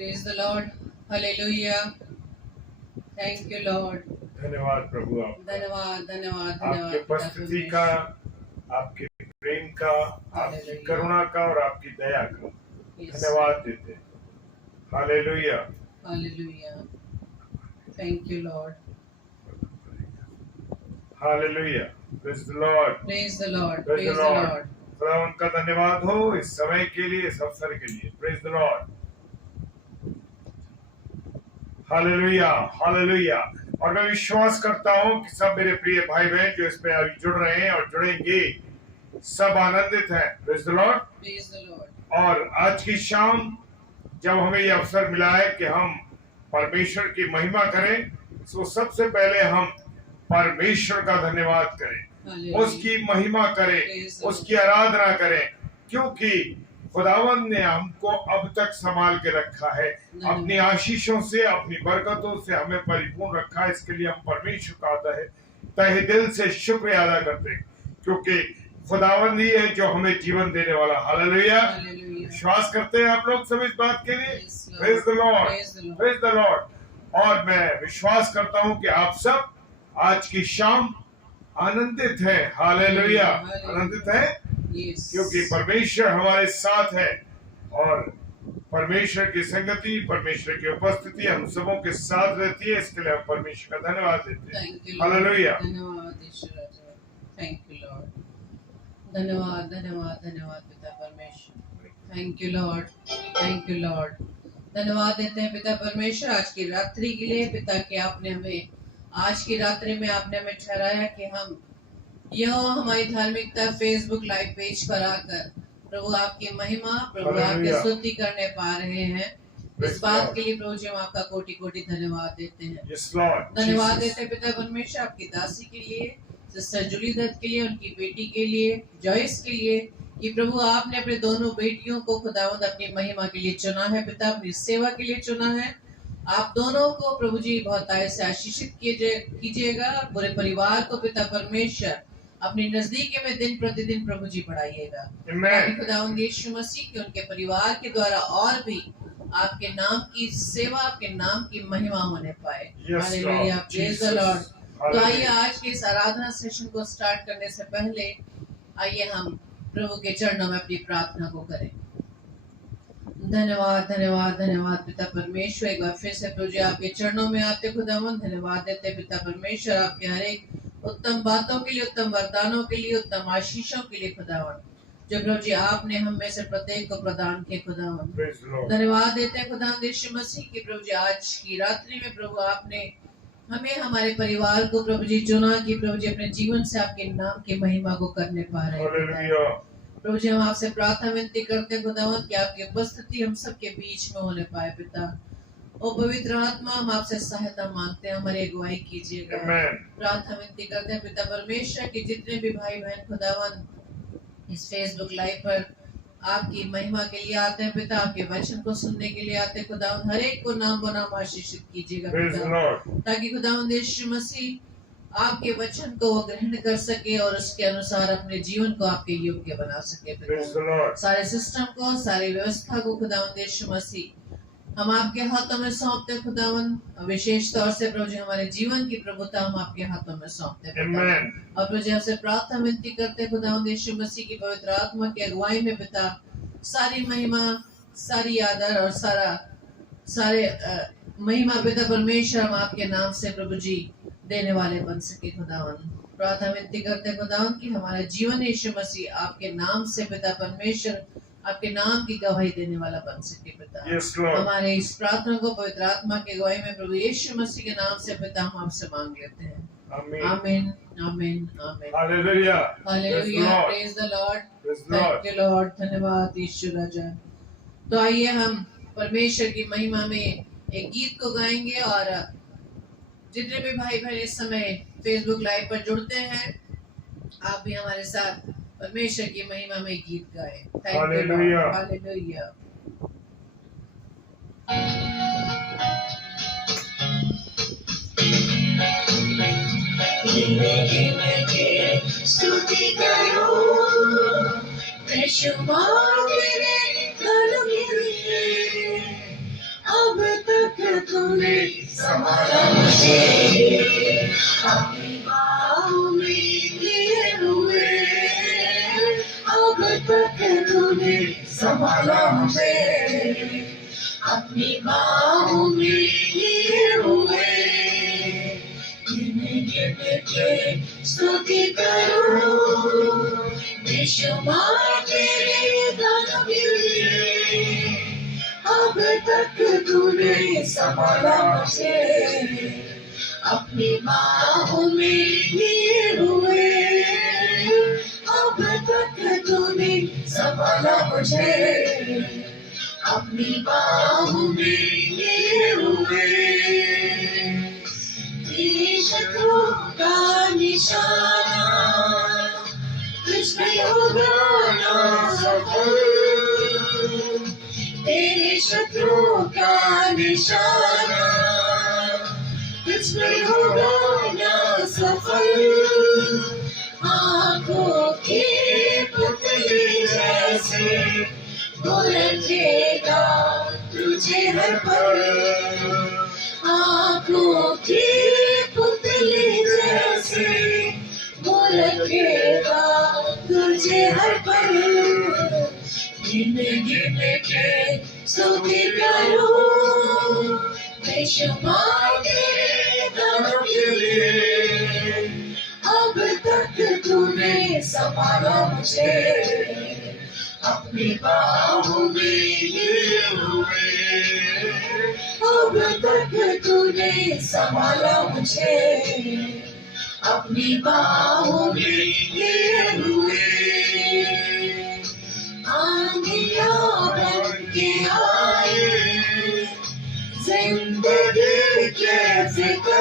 Praise the Lord. Hallelujah. Thank you, Lord. धन्यवाद प्रभु आपका, धन्यवाद धन्यवाद आपकी धन्यवाद पिता उपस्थिति का, परमेश्वर। आपके प्रेम का, आपकी Hallelujah. करुणा का और आपकी दया का Yes. धन्यवाद देते हैं। Hallelujah, Hallelujah. Thank you, Lord. Hallelujah. Praise the Lord, Praise the Lord. Praise Praise the the Lord. Lord. खुदा उनका धन्यवाद हो इस समय के लिए, इस अवसर के लिए। Praise the Lord, hallelujah hallelujah. और मैं विश्वास करता हूं कि सब मेरे प्रिय भाई बहन जो इसमें अभी जुड़ रहे हैं और जुड़ेंगे, सब आनंदित हैं। Praise the Lord. Praise the Lord. और आज की शाम जब हमें यह अवसर मिला है कि हम परमेश्वर की महिमा करें, तो सबसे पहले हम परमेश्वर का धन्यवाद करें, Hallelujah. उसकी महिमा करें, उसकी आराधना करें, क्योंकि खुदावंद ने हमको अब तक संभाल के रखा है, अपनी आशीषों से, अपनी बरकतों से हमें परिपूर्ण रखा है। इसके लिए हम परमेश्वर का तहे दिल से शुक्रिया अदा करते हैं, क्योंकि खुदावंद ही है जो हमें जीवन देने वाला। हालेलुया। Hallelujah. विश्वास करते हैं आप लोग सब इस बात के लिए। Yes, Lord. Praise the Lord, Praise the Lord. Praise the Lord. और मैं विश्वास करता हूं कि आप सब आज की शाम आनंदित हैं। हालेलुया, आनंदित हैं, Yes. क्योंकि परमेश्वर हमारे साथ है और परमेश्वर की संगति, परमेश्वर की उपस्थिति हम सबों के साथ रहती है। इसके लिए हम परमेश्वर का धन्यवाद देते हैं। Thank you, Lord. हालेलुया। धन्यवाद ईश्वर राजा। Thank you, Lord. धन्यवाद धन्यवाद धन्यवाद पिता परमेश्वर। Thank you, Lord. Thank you, Lord. धन्यवाद देते हैं पिता परमेश्वर आज की रात्रि के लिए। पिता कि आपने हमें आज की रात्रि में आपने हमें ठहराया कि हम यह हमारी धार्मिकता फेसबुक लाइव पेज पर आकर प्रभु आपकी महिमा, प्रभु आपकी हालेलुया। स्तुति करने पा रहे हैं। इस Praise बात God. के लिए प्रभु जी हम आपका कोटि कोटि धन्यवाद देते हैं। Yes, Lord. धन्यवाद Jesus. देते हैं पिता परमेश्वर आपकी दासी के लिए, सिस्टर जूली दत्त के लिए, उनकी बेटी के लिए, जॉयस के लिए, कि प्रभु आपने अपने दोनों बेटियों को खुदावंद अपनी महिमा के लिए चुना है। पिता अपनी सेवा के लिए चुना है। आप दोनों को प्रभु जी बहुत आय से आशीषित कीजिएगा। पूरे परिवार को पिता परमेश्वर अपनी नजदीकी में दिन प्रतिदिन प्रभु जी बढ़ाइएगा। Amen. खुदावंद यीशु मसीह के उनके परिवार के द्वारा और भी आपके नाम की सेवा, आपके नाम की महिमा होने पाए। Yes, hallelujah, Lord. Praise the Jesus. Lord. तो आइए Hallelujah. आज के इस आराधना सेशन को स्टार्ट करने से पहले आइए हम प्रभु के चरणों में अपनी प्रार्थना को करें। धन्यवाद धन्यवाद धन्यवाद पिता परमेश्वर। एक बार फिर से प्रभु जी आपके चरणों में आते खुदावंद धन्यवाद देते पिता परमेश्वर आपके हर एक उत्तम बातों के लिए, उत्तम वरदानों के लिए, उत्तम आशीषों के लिए खुदावंद, जो प्रभु जी आपने हम में से प्रत्येक को प्रदान किए खुदावंद। Praise the Lord. धन्यवाद देते हैं खुदावंद यीशु मसीह की प्रभु जी आज की रात्रि में प्रभु आपने हमें, हमारे परिवार को प्रभु जी चुना कि प्रभु जी अपने जीवन से आपके नाम की महिमा को करने पा रहे हैं। Hallelujah. प्रभु जी हम आपसे प्रार्थना विनती करते हैं खुदावंद कि आपकी उपस्थिति हम सबके बीच में होने पाए। पिता ओ पवित्र आत्मा, हम आपसे सहायता मांगते हैं, हमारी अगुवाई कीजिएगा। Amen. प्रार्थना विनती करते हैं पिता परमेश्वर कि जितने भी भाई बहन खुदावंद इस फेसबुक लाइव पर आपकी महिमा के लिए आते हैं पिता, आपके वचन को सुनने के लिए आते हैं खुदावंद, हर एक को नाम बनाम आशीषित कीजिएगा Praise the पिता, Lord. ताकि खुदावंद यीशु मसीह आपके वचन को वो ग्रहण कर सके और उसके अनुसार अपने जीवन को आपके योग्य बना सके Praise पिता। the Lord. सारे सिस्टम को, सारी व्यवस्था को खुदावंद यीशु मसीह हम आपके हाथों में सौंपते हैं खुदावंद। विशेष तौर से प्रभु जी हमारे जीवन की प्रभुता हम आपके हाथों में सौंपते हैं पिता। Amen. और प्रभु जी हमसे प्रार्थना विनती करते हैं खुदावंद यीशु मसीह की पवित्र आत्मा की अगुवाई में पिता, सारी महिमा, सारी आदर और सारे महिमा पिता परमेश्वर हम आपके नाम से प्रभु जी देने वाले बन सके खुदावंद। प्रार्थना विनती करते हैं खुदावंद कि हमारा जीवन यीशु मसीह आपके नाम से पिता परमेश्वर आपके नाम की गवाही देने वाला बन सके पिता। Yes, Lord. हमारे इस प्रार्थना को पवित्र आत्मा की गवाही में प्रभु यीशु मसीह के नाम से पिता हम आपसे मांग लेते हैं। Amen. आमीन आमीन आमीन। Hallelujah. Praise the hallelujah, Lord. Praise the Lord. Praise the Lord. Thank you Lord. धन्यवाद ईश्वर राजा। तो आइए हम परमेश्वर की महिमा में एक गीत को गाएंगे और जितने भी भाई बहन इस समय फेसबुक लाइव पर जुड़ते हैं, आप भी हमारे साथ परमेश्वर की महिमा में गीत गाएं। Thank you Hallelujah. Lord. Hallelujah. स्तुति करो बेशुमार तेरे गुण के लिए, संभाला मुझे, अपनी बाहों में लिए हुए, अब तक तूने संभाला मुझे, अपनी बाहों में लिए हुए, गिन गिन के स्तुति करूं, बेशुमार तेरे दानों के लिए, अब तक तूने संभाला मुझे, अपनी बाहों में लिए हुए, अब तक तूने संभाला मुझे, अपनी बाहों में लिए हुए, तेरे शत्रुओं का निशाना कुछ नहीं होगा ना सफल, तेरे शत्रुओं का निशाना कुछ नहीं होगा ना सफल, आंखों की पुतली जैसे वो रखेगा तुझे हर पल, आंखों की पुतली जैसे वो रखेगा तुझे हर पल, गिन गिन के स्तुति करूं, बेशुमार तेरे दानों के लिए, अब तक तूने संभाला मुझे, अपनी बाहों में लिए हुए, अब तक तूने संभाला मुझे, अपनी बाहों में लिए हुए, आंधियां बन के आए जिंदगी के फिक्र,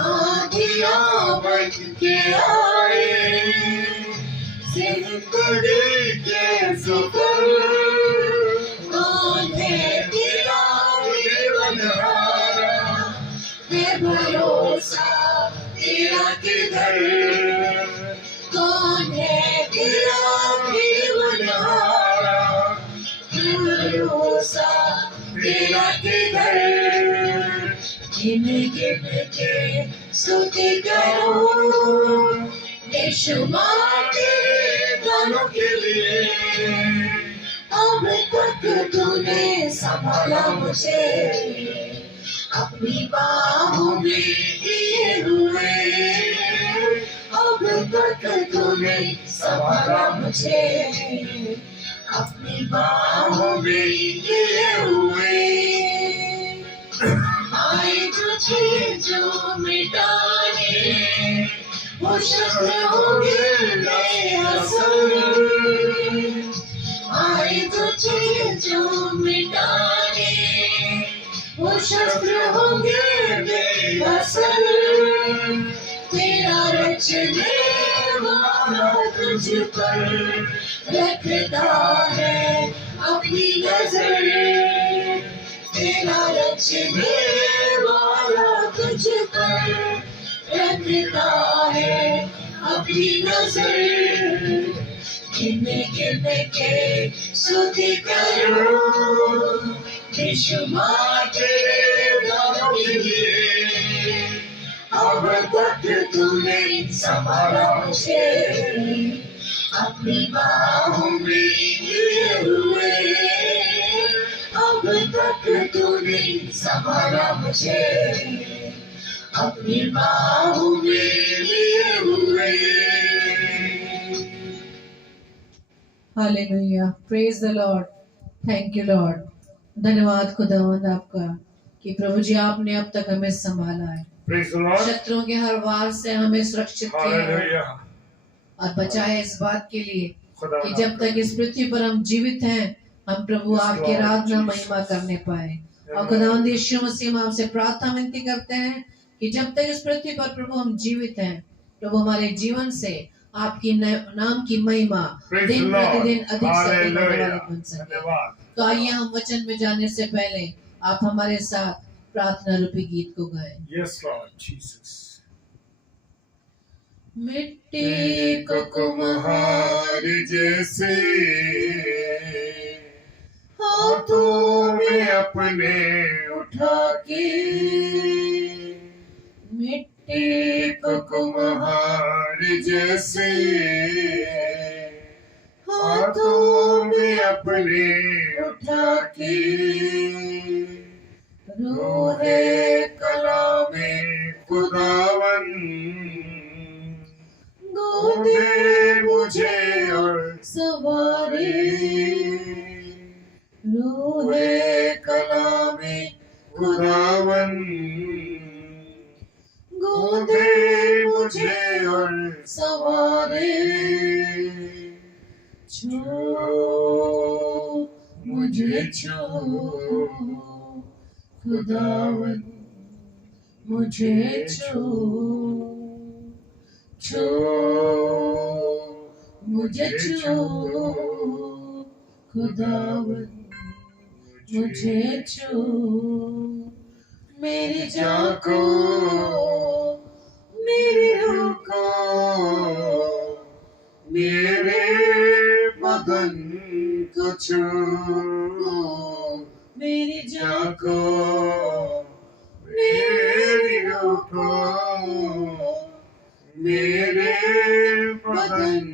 आंधियां बन के आए जिंदगी के फिक्र, कौन है तेरा जीवनहारा, है भरोसा तेरा किधर, कौन है तेरा जीवनहारा, है भरोसा तेरा किधर, गिन गिन के स्तुति करूं, बेशुमार तेरे दानों के लिए, अब तक तूने संभाला मुझे, अपनी बाहों में लिए हुए, अब तक तूने संभाला मुझे, अपनी बाहों में लिए हुए, आए तुझे जो मिटाने वो शस्त्र होंगे बेअसर, आए तुझे जो मिटाने वो शस्त्र होंगे बेअसर, तेरा रचने वाला तुझ पर रखता है अपनी नजर, तेरा रचने वाला तुझ पर रखता है अपनी नजर, गिन गिन के स्तुति करूं, बेशुमार तेरे दानों के लिए, अब तक तूने संभाला मुझे, अपनी बाहों में लिए हुए, अब तक तूने संभाला मुझे, अपनी बाहों में लिए हुए। Hallelujah, praise the Lord, thank you Lord. धन्यवाद खुदावंद आपका कि प्रभु जी आपने अब तक हमें संभाला है, प्रेज द लॉर्ड, शत्रुओं के हर वार से हमें सुरक्षित किया है हालेलुया, और बचाए इस बात के लिए खुदा कि जब तक इस पृथ्वी पर हम जीवित हैं हम प्रभु आपकी आराधना महिमा करने पाए। और खुदावंद यीशु मसीह हम आपसे प्रार्थना विनती करते हैं कि जब तक इस पृथ्वी पर प्रभु हम जीवित हैं, प्रभु हमारे जीवन से आपकी नाम की महिमा दिन प्रतिदिन अधिक से अधिक होने वाला बन सके। तो आइए हम वचन में जाने से पहले आप हमारे साथ प्रार्थना रूपी गीत को गाएं। Yes Lord Jesus. मिट्टी को कुम्हार जैसे हाथों में अपने उठा के मिट्टी को कुम्हार जैसे हाथों में अपने उठा के रूहे कलामे खुदावन गोदे मुझे और सवारे रूहे कलामे खुदावन गोदे मुझे और सवारे छू मुझे छू खुदावन मुझे छू छू मुझे छू खुदावन मुझे छू मेरी जान को मेरी रूह को मेरे बदन को छू मेरी जान को मेरी रूह को मेरे बदन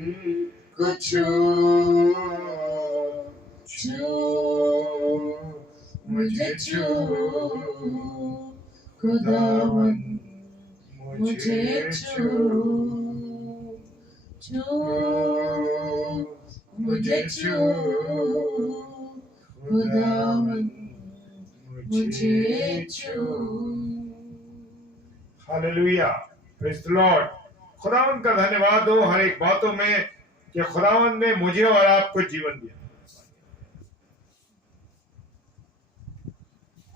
को छू छू मुझे छू खुदावन मुझे छू छू मुझे छू खुदावन मुझे छू। Hallelujah, praise the Lord. खुदावन का धन्यवाद हो हर एक बातों में कि खुदावन ने मुझे और आपको जीवन दिया।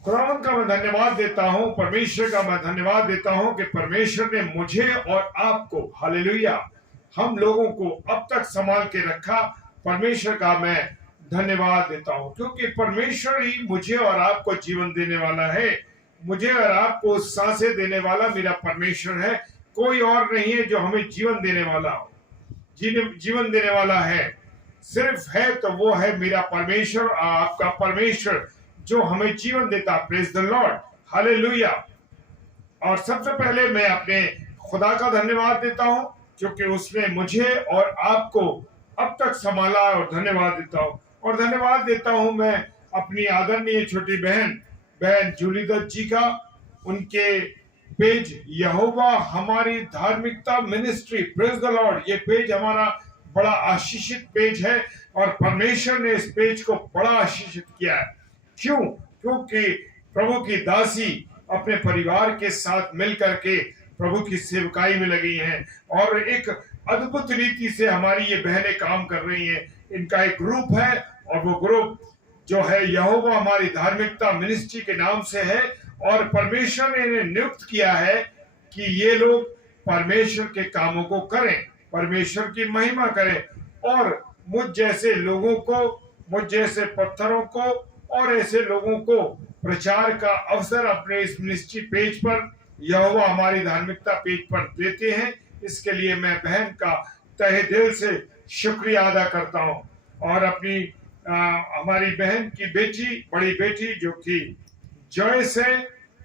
खुदावन का मैं धन्यवाद देता हूं, परमेश्वर का मैं धन्यवाद देता हूं कि परमेश्वर ने मुझे और आपको, हालेलुया, हम लोगों को अब तक संभाल के रखा। परमेश्वर का मैं धन्यवाद देता हूं क्योंकि परमेश्वर ही मुझे और आपको जीवन देने वाला है। मुझे और आपको सांसें देने वाला मेरा परमेश्वर है, कोई और नहीं है जो हमें जीवन देने वाला हो। जीवन देने वाला है सिर्फ है तो वो है मेरा परमेश्वर, आपका परमेश्वर जो हमें जीवन देता। Praise the Lord, hallelujah. और सबसे पहले मैं अपने खुदा का धन्यवाद देता हूं क्योंकि उसने मुझे और आपको अब तक संभाला, और धन्यवाद देता हूं। और धन्यवाद देता हूं मैं अपनी आदरणीय छोटी बहन जूली दत्त जी का, उनके पेज यहोवा हमारी धार्मिकता मिनिस्ट्री, प्रेज़ द लॉर्ड। ये पेज हमारा बड़ा आशीषित पेज है और परमेश्वर ने इस पेज को बड़ा आशीषित किया है। क्यों? क्योंकि प्रभु की दासी अपने परिवार के साथ मिलकर के प्रभु की सेवकाई में लगी हैं और एक अद्भुत रीति से हमारी ये बहनें काम कर रही हैं। इनका एक ग्रुप है और वो ग्रुप जो है यहोवा हमारी धार्मिकता मिनिस्ट्री के नाम से है और परमेश्वर ने इन्हें नियुक्त किया है कि ये लोग परमेश्वर के कामों को करें, परमेश्वर की महिमा करें और मुझ जैसे लोगों को, मुझ जैसे पत्थरों को और ऐसे लोगों को प्रचार का अवसर अपने इस मिनिस्ट्री पेज पर, यहोवा हमारी धार्मिकता पेज पर देते हैं। इसके लिए मैं बहन का तहे दिल से शुक्रिया अदा करता हूं। और अपनी हमारी बहन की बेटी, बड़ी बेटी जो कि जॉयस है,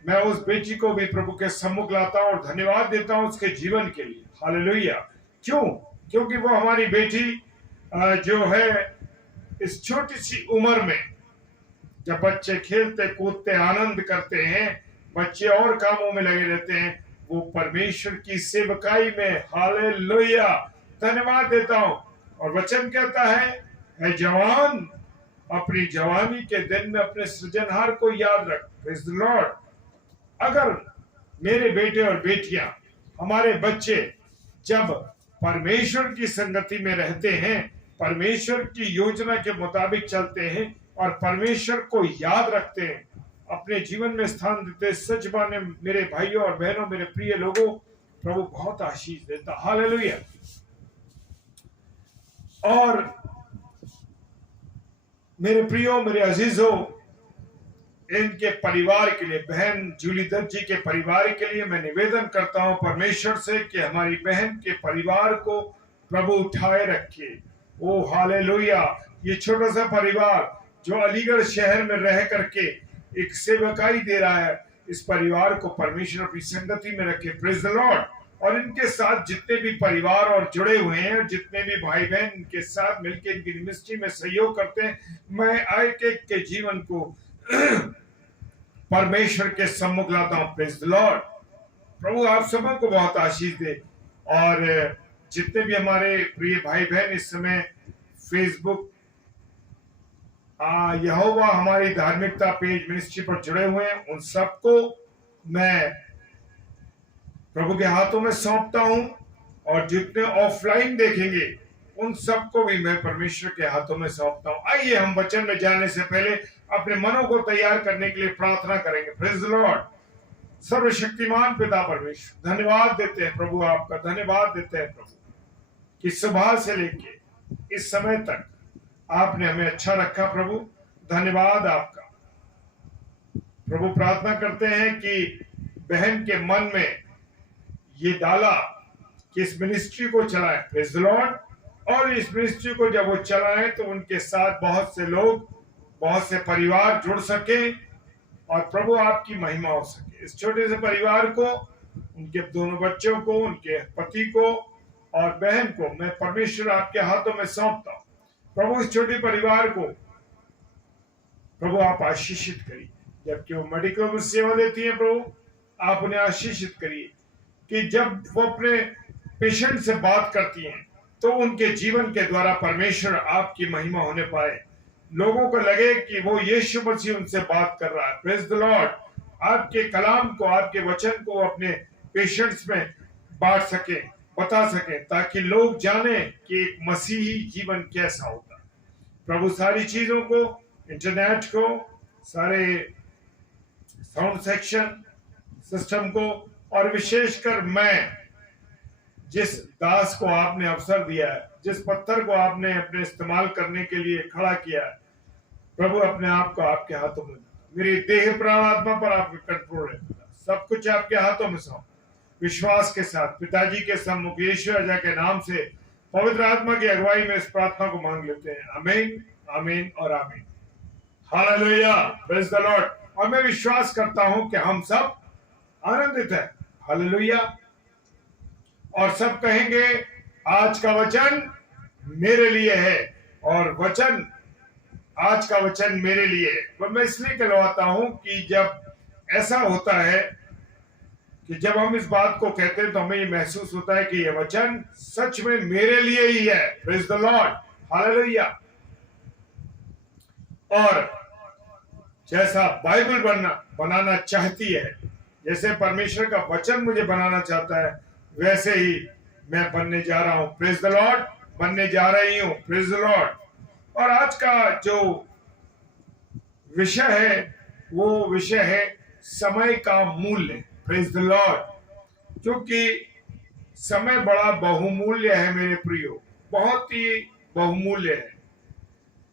मैं उस बेटी को भी प्रभु के सम्मुख लाता हूं और धन्यवाद देता हूं उसके जीवन के लिए। हालेलुया। क्यों? क्योंकि वो हमारी बेटी जो है इस छोटी सी उम्र में, जब बच्चे खेलते कूदते आनंद करते हैं, बच्चे और कामों में लगे रहते हैं, वो परमेश्वर की सेवकाई में, हालेलुया, धन्यवाद देता हूं। और वचन कहता है जवान, अपनी जवानी के दिन में अपने सृजनहार को याद रख। Praise the Lord. अगर मेरे बेटे और बेटियां, हमारे बच्चे जब परमेश्वर की संगति में रहते हैं, परमेश्वर की योजना के मुताबिक चलते हैं और परमेश्वर को याद रखते हैं, अपने जीवन में स्थान देते, सच माने मेरे भाइयों और बहनों, मेरे प्रिय लोगों, प्रभु बहुत आशीष देता। हालेलुया। और मेरे प्रियो, मेरे अजीजों, इनके परिवार के लिए, बहन जूली दत्त जी के परिवार के लिए मैं निवेदन करता हूं परमेश्वर से कि हमारी बहन के परिवार को प्रभु उठाए रखे। ओ हालेलुया। ये छोटा सा परिवार जो अलीगढ़ शहर में रह करके एक सेवकाई दे रहा है। इस परिवार को परमेश्वर अपनी संगति में रखे। Praise the Lord. और इनके साथ जितने भी परिवार और जुड़े हुए हैं, जितने भी भाई बहन इनके साथ मिलकर इनकी मिनिस्ट्री में सहयोग करते हैं, मैं एक एक के जीवन को परमेश्वर के सम्मुख लाता हूं। Praise the Lord. प्रभु आप सबों को बहुत आशीष दे। और जितने भी हमारे प्रिय भाई बहन इस समय फेसबुक यहोवा हमारी धार्मिकता पेज मिनिस्ट्री पर जुड़े हुए हैं, उन सबको मैं प्रभु के हाथों में सौंपता हूं। और जितने ऑफलाइन देखेंगे उन सबको भी मैं परमेश्वर के हाथों में सौंपता हूं। आइए हम वचन में जाने से पहले अपने मनों को तैयार करने के लिए प्रार्थना करेंगे। Praise the Lord. सर्वशक्तिमान पिता परमेश्वर, धन्यवाद देते हैं प्रभु, आपका धन्यवाद देते हैं प्रभु कि सुबह से लेके इस समय तक आपने हमें अच्छा रखा। प्रभु धन्यवाद आपका। प्रभु प्रार्थना करते हैं कि बहन के मन में ये डाला कि इस मिनिस्ट्री को चलाएं। Praise the Lord. और इस मिनिस्ट्री को जब वो चलाएं तो उनके साथ बहुत से लोग, बहुत से परिवार जुड़ सके और प्रभु आपकी महिमा हो सके। इस छोटे से परिवार को, उनके दोनों बच्चों को, उनके पति को और बहन को मैं परमेश्वर आपके हाथों में सौंपता हूं। प्रभु इस छोटे परिवार को प्रभु आप आशीषित करिए। जबकि वो मेडिकल में सेवा देती है, प्रभु आप उन्हें आशीषित करिए कि जब वो अपने पेशेंट से बात करती हैं तो उनके जीवन के द्वारा परमेश्वर आपकी महिमा होने पाए। लोगों को लगे कि वो यीशु मसीह उनसे बात कर रहा है। Praise the Lord. आपके कलाम को, आपके वचन को अपने पेशेंट्स में बांट सके, बता सके, ताकि लोग जाने कि एक मसीही जीवन कैसा होता है। प्रभु सारी चीजों को, इंटरनेट को, सारे साउंड सेक्शन सिस्टम को, और विशेषकर मैं जिस दास को आपने अवसर दिया है, जिस पत्थर को आपने अपने इस्तेमाल करने के लिए खड़ा किया है, प्रभु अपने आप को आपके हाथों में, मेरी देह प्राण आत्मा पर आपके कंट्रोल है। सब कुछ आपके हाथों में सौंप विश्वास के साथ पिताजी के सम्मुख यीशु राजा के नाम से पवित्र आत्मा की अगुवाई में इस प्रार्थना को मांग लेते हैं। आमीन, आमीन और आमीन। हालेलुया। Praise the Lord. और मैं विश्वास करता हूं कि हम सब आनंदित है। हालेलुया। और सब कहेंगे आज का वचन मेरे लिए है। और वचन, आज का वचन मेरे लिए है। पर मैं इसलिए कहलवाता हूं कि जब ऐसा होता है कि जब हम इस बात को कहते हैं तो हमें ये महसूस होता है कि ये वचन सच में मेरे लिए ही है। Praise the Lord. हालेलुया। और जैसा बाइबल बनाना चाहती है, जैसे परमेश्वर का वचन मुझे बनाना चाहता है, वैसे ही मैं बनने जा रहा हूं। Praise the Lord. बनने जा रही हूं। Praise the Lord. और आज का जो विषय है वो विषय है समय का मूल्य। Praise the Lord. क्योंकि समय बड़ा बहुमूल्य है मेरे प्रियो, बहुत ही बहुमूल्य है।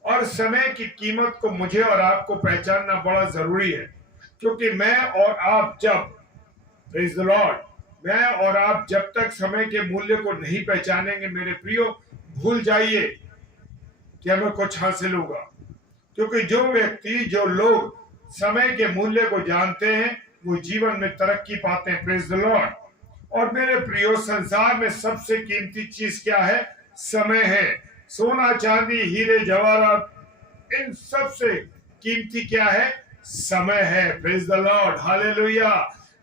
और समय की कीमत को मुझे और आपको पहचानना बड़ा जरूरी है। क्योंकि मैं और आप जब, प्रेज द लॉर्ड, मैं और आप जब तक समय के मूल्य को नहीं पहचानेंगे मेरे प्रियो, भूल जाइए कि हमें कुछ हासिल होगा। क्योंकि जो व्यक्ति, जो लोग समय के मूल्य को जानते हैं वो जीवन में तरक्की पाते हैं। Praise the Lord. और मेरे प्रियो, संसार में सबसे कीमती चीज क्या है? समय है। सोना, चांदी, हीरे, जवाहरात, इन सबसे कीमती क्या है? समय है। Praise the Lord. हालेलुया।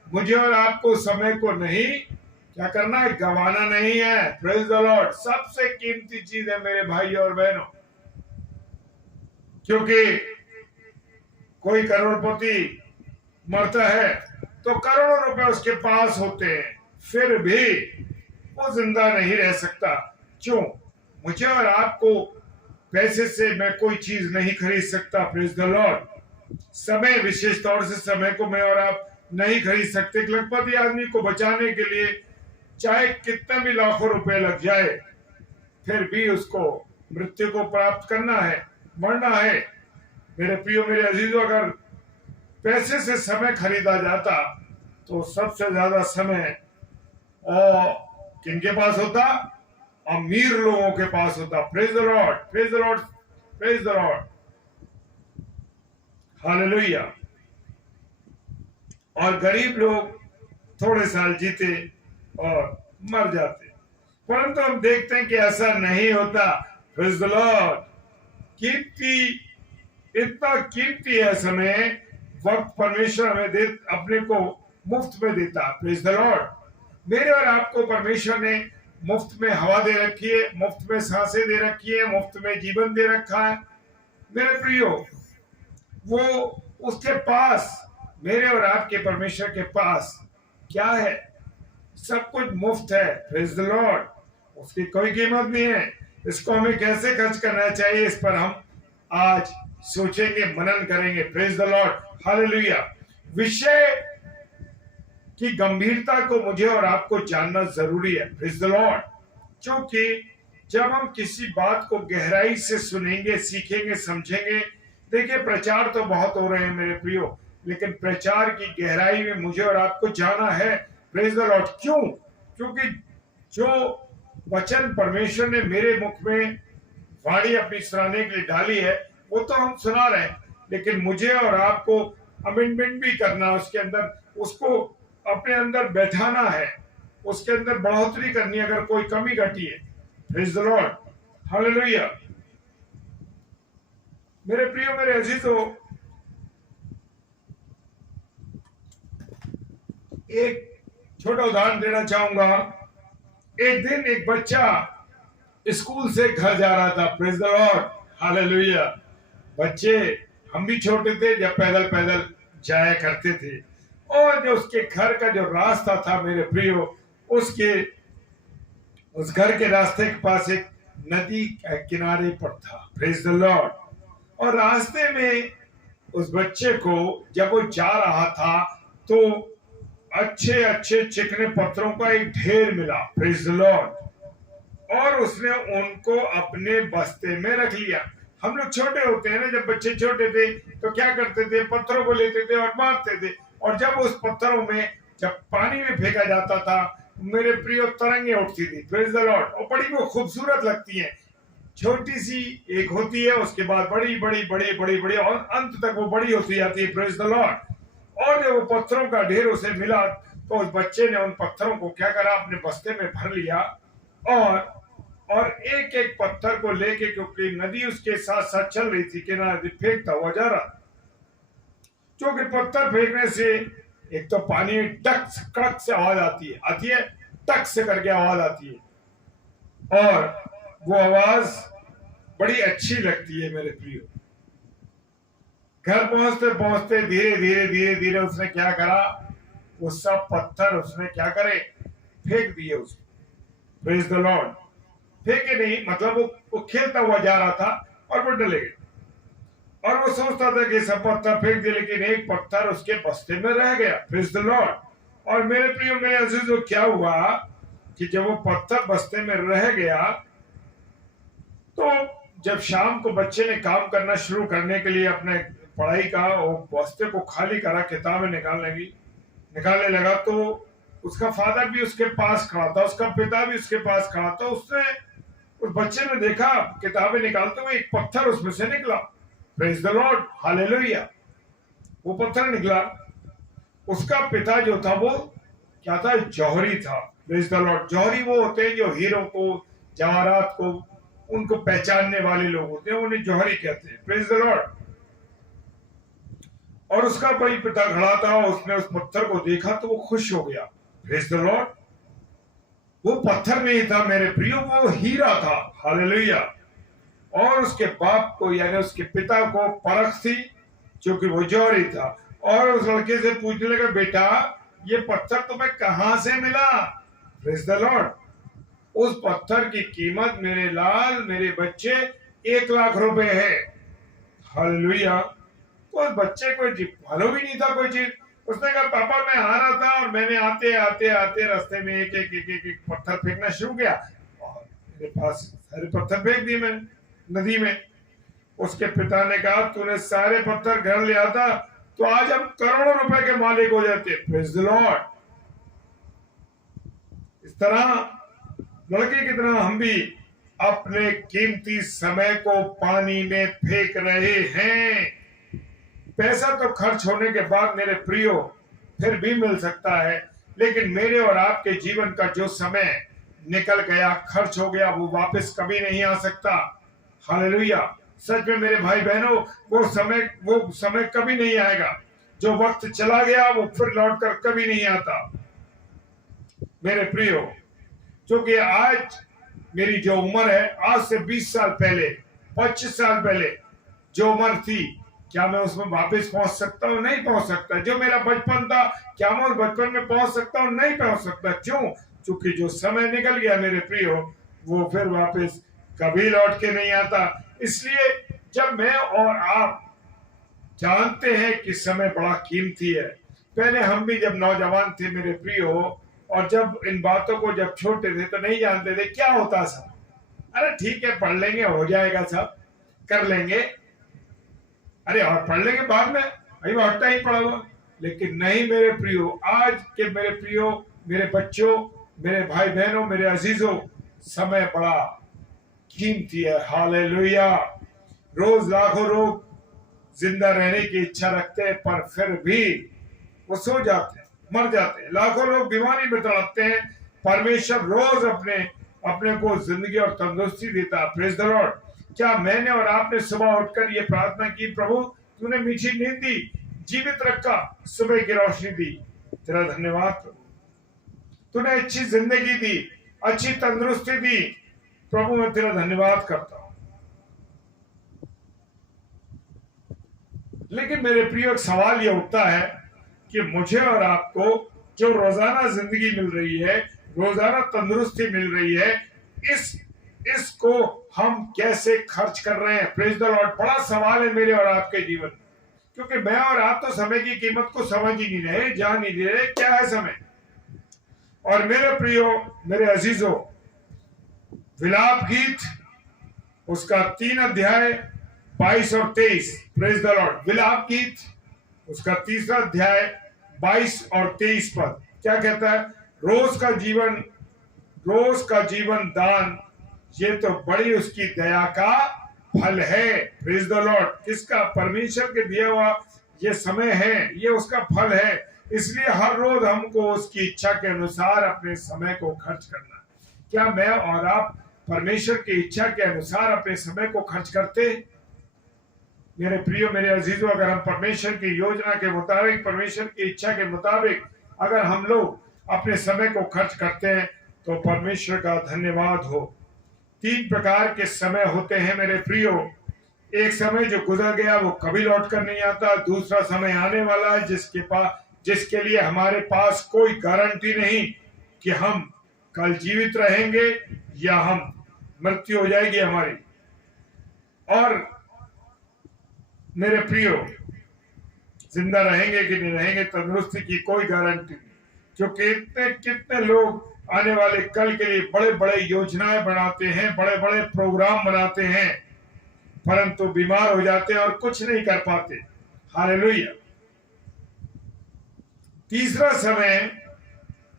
मुझे और आपको समय को नहीं क्या करना है? गंवाना नहीं है। Praise the Lord. सबसे कीमती चीज है मेरे भाई और बहनों। क्योंकि कोई करोड़पति मरता है तो करोड़ों रुपए उसके पास होते हैं, फिर भी वो जिंदा नहीं रह सकता। क्यों? मुझे और आपको पैसे से मैं कोई चीज नहीं खरीद सकता। Praise the Lord. समय, विशेष तौर से समय को मैं और आप नहीं खरीद सकते। एक लखपति आदमी को बचाने के लिए चाहे कितने भी लाखों रुपए लग जाए, फिर भी उसको मृत्यु को प्राप्त करना है, मरना है। मेरे प्रियो, मेरे अजीजों, अगर पैसे से समय खरीदा जाता तो सबसे ज्यादा समय किनके पास होता? अमीर लोगों के पास होता। Praise the Lord. Praise the Lord. Praise the Lord. Hallelujah. और गरीब लोग थोड़े साल जीते और मर जाते। परंतु हम देखते हैं कि ऐसा नहीं होता। Praise the Lord. कीमती, इतना कीमती है समय, वक्त परमेश्वर हमें दे, अपने को मुफ्त में देता। Praise the Lord. मेरे और आपको परमेश्वर ने मुफ्त में हवा दे रखी है, मुफ्त में सांसें दे रखी है, मुफ्त में जीवन दे रखा है। मेरे प्रियो, वो उसके पास, मेरे और आपके परमेश्वर के पास क्या है? सब कुछ मुफ्त है। Praise the Lord. उसकी कोई कीमत नहीं है। इसको हमें कैसे खर्च करना चाहिए, इस पर हम आज सोचेंगे, मनन करेंगे। Praise the Lord. हालेलुया। विषय की गंभीरता को मुझे और आपको जानना जरूरी है। Praise the Lord. क्योंकि जब हम किसी बात को गहराई से सुनेंगे, सीखेंगे, समझेंगे, देखिए प्रचार तो बहुत हो रहे हैं मेरे प्रियो, लेकिन प्रचार की गहराई में मुझे और आपको जाना है। Praise the Lord. क्यों? क्योंकि जो वचन परमेश्वर ने मेरे मुख में वाणी अपनी सुनाने के लिए डाली है, वो तो हम सुना रहे हैं, लेकिन मुझे और आपको अमेंडमेंट भी करना, उसके अंदर उसको अपने अंदर बैठाना है, उसके अंदर बढ़ोतरी करनी अगर कोई कमी घटी है। Praise the Lord. हालेलुया। मेरे प्रियो, मेरे अजीजों, एक छोटा उदाहरण देना चाहूंगा। एक दिन एक बच्चा स्कूल से घर जा रहा था। Praise the Lord. हालेलुया। बच्चे, हम भी छोटे थे जब पैदल पैदल जाया करते थे, और जो उसके घर का जो रास्ता था मेरे प्रियो, उस घर के रास्ते के पास एक नदी के किनारे पर था। Praise the Lord. और रास्ते में उस बच्चे को जब वो जा रहा था तो अच्छे अच्छे चिकने पत्थरों का एक ढेर मिला। Praise the Lord. और उसने उनको अपने बस्ते में रख लिया। हम लोग छोटे होते हैं ना, जब बच्चे छोटे थे तो क्या करते थे? पत्थरों को लेते थे और मारते थे, और जब उस पत्थरों में जब पानी में फेंका जाता था, मेरे प्रियो, तरंगे उठती थी। Praise the Lord. और बड़ी वो खूबसूरत लगती हैं। छोटी सी एक होती है, उसके बाद बड़ी बड़ी बड़ी बड़ी बड़ी, और अंत तक वो बड़ी होती जाती है। Praise the Lord. और जब वो पत्थरों का ढेर उसे मिला तो उस बच्चे ने उन पत्थरों को क्या करा? अपने बस्ते में भर लिया, और एक एक पत्थर को लेके, क्योंकि नदी उसके साथ साथ चल रही थी, किनारे फेंकता हुआ जा रहा। क्योंकि पत्थर फेंकने से एक तो पानी टक कड़क से आवाज आती है, टक से करके आवाज आती है, और वो आवाज बड़ी अच्छी लगती है मेरे प्रियो। घर पहुंचते पहुंचते धीरे धीरे धीरे धीरे उसने क्या करा? वो सब पत्थर उसने क्या करे? फेंक दिए उसको। Praise the Lord. फेंके नहीं, मतलब वो खेलता हुआ जा रहा था और वो डले गए, और वो सोचता था कि सब पत्थर फेंक दिए, लेकिन एक पत्थर उसके बस्ते में रह गया। Praise the Lord. और मेरे प्रियो, मेरे अजीजों, क्या हुआ कि जब वो पत्थर बस्ते में रह गया तो जब शाम को बच्चे ने काम करना शुरू करने के लिए अपने पढ़ाई का वो बस्ते को खाली करा, किताबें निकालने लगा, तो उसका फादर भी उसके पास खड़ा था, उसका पिता भी उसके पास खड़ा था। उसने, उस बच्चे ने देखा किताबें निकालते हुए एक पत्थर उसमें से निकला। Praise the Lord. हालेलुया। वो पत्थर निकला। उसका पिता जो था वो क्या था? जौहरी था। Praise the Lord. जौहरी वो होते हैं जो हीरो को, जवाहरात को, उनको पहचानने वाले लोग होते हैं, उन्हें जौहरी कहते हैं। Praise the Lord. और उसका भाई पिता खड़ा था, उसने उस पत्थर को देखा तो वो खुश हो गया। Praise the Lord. वो पत्थर नहीं था मेरे प्रियो, वो हीरा था। हालेलुया। और उसके बाप को, यानी उसके पिता को परख थी, क्योंकि वो जौहरी था, और उस लड़के से पूछने लगा, बेटा ये पत्थर तुम्हें कहां से मिला? Praise the Lord. उस पत्थर की कीमत मेरे लाल, मेरे बच्चे, 1 लाख रुपए है। हालेलुया। तो उस बच्चे को मालूम ही नहीं था कोई चीज। उसने कहा, पापा मैं आ रहा था और मैंने आते आते आते रास्ते में एक एक एक एक, एक पत्थर फेंकना शुरू किया, और मेरे पास सारे पत्थर फेंक दिए मैंने नदी में। उसके पिता ने कहा, तूने सारे पत्थर घर ले आता तो आज हम करोड़ों रुपए के मालिक हो जाते। Praise the Lord. इस तरह लड़के की तरह हम भी अपने कीमती समय को पानी में फेंक रहे हैं। पैसा तो खर्च होने के बाद मेरे प्रियो फिर भी मिल सकता है, लेकिन मेरे और आपके जीवन का जो समय निकल गया, खर्च हो गया, वो वापस कभी नहीं आ सकता। हालेलुया। सच में मेरे भाई बहनों, वो समय कभी नहीं आएगा। जो वक्त चला गया वो फिर लौट कर कभी नहीं आता। मेरे प्रियो, क्योंकि आज मेरी जो उम्र है, आज से 20 साल पहले, 25 साल पहले जो उम्र थी, क्या मैं उसमें वापस पहुंच सकता हूँ? नहीं पहुंच सकता। जो मेरा बचपन था, क्या मैं उस बचपन में पहुंच सकता हूँ? नहीं पहुंच सकता। क्यों? क्योंकि जो समय निकल गया मेरे प्रियो, वो फिर वापस कभी लौट के नहीं आता। इसलिए जब मैं और आप जानते हैं कि समय बड़ा कीमती है, पहले हम भी जब नौजवान थे मेरे प्रियो, और जब इन बातों को जब छोटे थे तो नहीं जानते थे क्या होता सब। अरे ठीक है, पढ़ लेंगे, हो जाएगा, सब कर लेंगे, अरे और पढ़ लेंगे बाद में, अभी बहुत टाइम पड़ा हुआ। लेकिन नहीं मेरे प्रियो, आज के मेरे प्रियो, मेरे बच्चों, मेरे भाई बहनों, मेरे अजीजों, समय बड़ा कीमती है। हालेलुया। रोज लाखों लोग जिंदा रहने की इच्छा रखते हैं, पर फिर भी वो सो जाते हैं, मर जाते हैं। लाखों लोग बीमारी में तड़पते हैं, परमेश्वर रोज अपने को जिंदगी और तंदुरुस्ती देता है। Praise the Lord. क्या मैंने और आपने सुबह उठकर ये प्रार्थना की, प्रभु तूने मीठी नींद दी, जीवित रखा, सुबह की रोशनी दी, तेरा धन्यवाद प्रभु। तूने अच्छी जिंदगी दी, अच्छी तंदुरुस्ती दी, प्रभु मैं तेरा धन्यवाद करता हूं। लेकिन मेरे प्रिय, एक सवाल यह उठता है कि मुझे और आपको जो रोजाना जिंदगी मिल रही है, रोजाना तंदुरुस्ती मिल रही है, इसको हम कैसे खर्च कर रहे हैं? Praise the Lord. बड़ा सवाल है मेरे और आपके जीवन, क्योंकि मैं और आप तो समय की कीमत को समझ ही नहीं रहे, जान नहीं दे रहे क्या है समय। और मेरे प्रियो, मेरे अजीजों, विलाप गीत उसका 3 अध्याय 22 और 23, प्रेज द लॉर्ड। विलाप गीत उसका 3रा अध्याय 22 और 23 पद क्या कहता है? रोज का जीवन दान, ये तो बड़ी उसकी दया का फल है। Praise the Lord. किसका? परमेश्वर के दिया हुआ ये समय है, ये उसका फल है। इसलिए हर रोज हमको उसकी इच्छा के अनुसार अपने समय को खर्च करना। क्या मैं और आप परमेश्वर की इच्छा के अनुसार अपने समय को खर्च करते? मेरे प्रियो, मेरे अजीजों, अगर हम परमेश्वर की योजना के मुताबिक, परमेश्वर की इच्छा के मुताबिक अगर हम लोग अपने समय को खर्च करते हैं तो परमेश्वर का धन्यवाद हो। 3 प्रकार के समय होते हैं मेरे प्रियो। एक समय जो गुजर गया वो कभी लौट कर नहीं आता। दूसरा समय आने वाला है जिसके लिए हमारे पास कोई गारंटी नहीं कि हम कल जीवित रहेंगे या हम मृत्यु हो जाएगी हमारी। और मेरे प्रियो, जिंदा रहेंगे कि नहीं रहेंगे, तंदुरुस्ती की कोई गारंटी नहीं। क्योंकि कितने लोग आने वाले कल के लिए बड़े बड़े योजनाएं बनाते हैं, बड़े बड़े प्रोग्राम बनाते हैं, परंतु बीमार हो जाते हैं और कुछ नहीं कर पाते। हालेलुया। तीसरा समय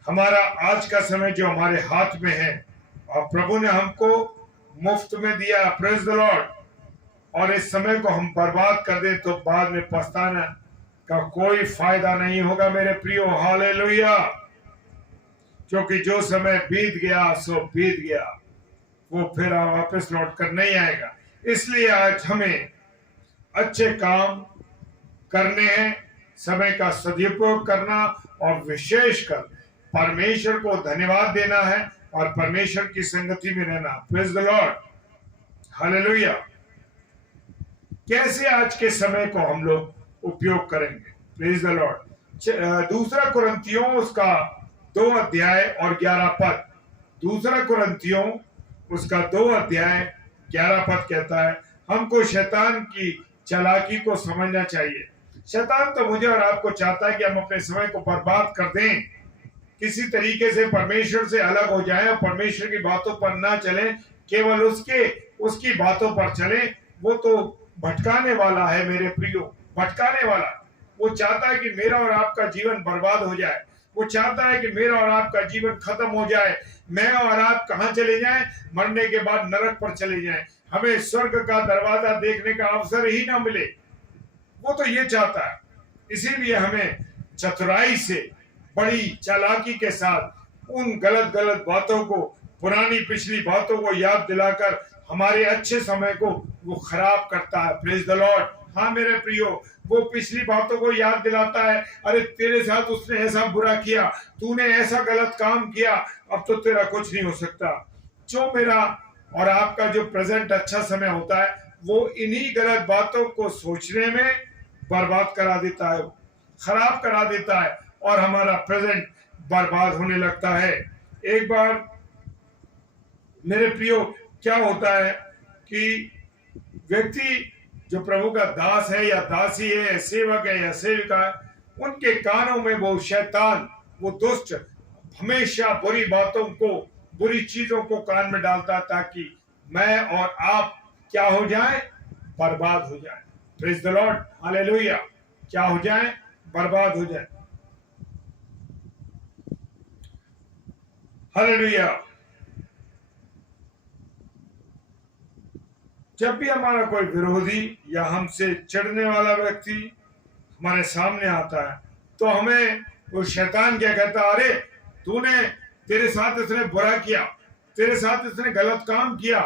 हमारा आज का समय जो हमारे हाथ में है और प्रभु ने हमको मुफ्त में दिया। Praise the Lord. और इस समय को हम बर्बाद कर दें तो बाद में पछताना का कोई फायदा नहीं होगा मेरे प्रियो। हालेलुया। क्योंकि जो समय बीत गया सो बीत गया, वो फिर वापस लौट कर नहीं आएगा। इसलिए आज हमें अच्छे काम करने हैं, समय का सदुपयोग करना और विशेषकर परमेश्वर को धन्यवाद देना है और परमेश्वर की संगति में रहना। Praise the Lord. हालेलुया। कैसे आज के समय को हम लोग उपयोग करेंगे? Praise the Lord. दूसरा कुरिन्थियों उसका 2 अध्याय और 11 पद। दूसरा कुरिन्थियों उसका 2 अध्याय 11 पद कहता है, हमको शैतान की चालाकी को समझना चाहिए। शैतान तो मुझे और आपको चाहता है कि हम अपने समय को बर्बाद कर दें, किसी तरीके से परमेश्वर से अलग हो जाएं और परमेश्वर की बातों पर ना चलें, केवल उसकी बातों पर चलें। वो तो भटकाने वाला है मेरे प्रियो, भटकाने वाला। वो चाहता है कि मेरा और आपका जीवन बर्बाद हो जाए, वो चाहता है कि मेरा और आपका जीवन खत्म हो जाए, मैं और आप कहां चले जाएं? मरने के बाद नरक पर चले जाएं, हमें स्वर्ग का दरवाजा देखने का अवसर ही ना मिले। वो तो ये चाहता है। इसीलिए हमें चतुराई से, बड़ी चालाकी के साथ उन गलत गलत बातों को, पुरानी पिछली बातों को याद दिलाकर हमारे अच्छे समय को वो खराब करता है। Praise the Lord. हाँ मेरे प्रियो, वो पिछली बातों को याद दिलाता है, अरे तेरे साथ उसने ऐसा बुरा किया, तूने ऐसा गलत काम किया, अब तो तेरा कुछ नहीं हो सकता। जो मेरा और आपका जो प्रेजेंट अच्छा समय होता है वो इन्हीं गलत बातों को सोचने में बर्बाद करा देता है, खराब करा देता है और हमारा प्रेजेंट बर्बाद होने लगता है। एक बार मेरे प्रियो क्या होता है कि व्यक्ति जो प्रभु का दास है या दासी है या सेवक है या सेविका है, उनके कानों में वो शैतान, वो दुष्ट हमेशा बुरी बातों को, बुरी चीजों को कान में डालता है ताकि मैं और आप क्या हो जाए, बर्बाद हो जाए। Praise the Lord, hallelujah. क्या हो जाए, बर्बाद हो जाए। हालेलुया। जब भी हमारा कोई विरोधी या हमसे चिढ़ने वाला व्यक्ति हमारे सामने आता है तो हमें वो शैतान क्या कहता है, अरे तेरे साथ इसने बुरा किया, तेरे साथ इसने गलत काम किया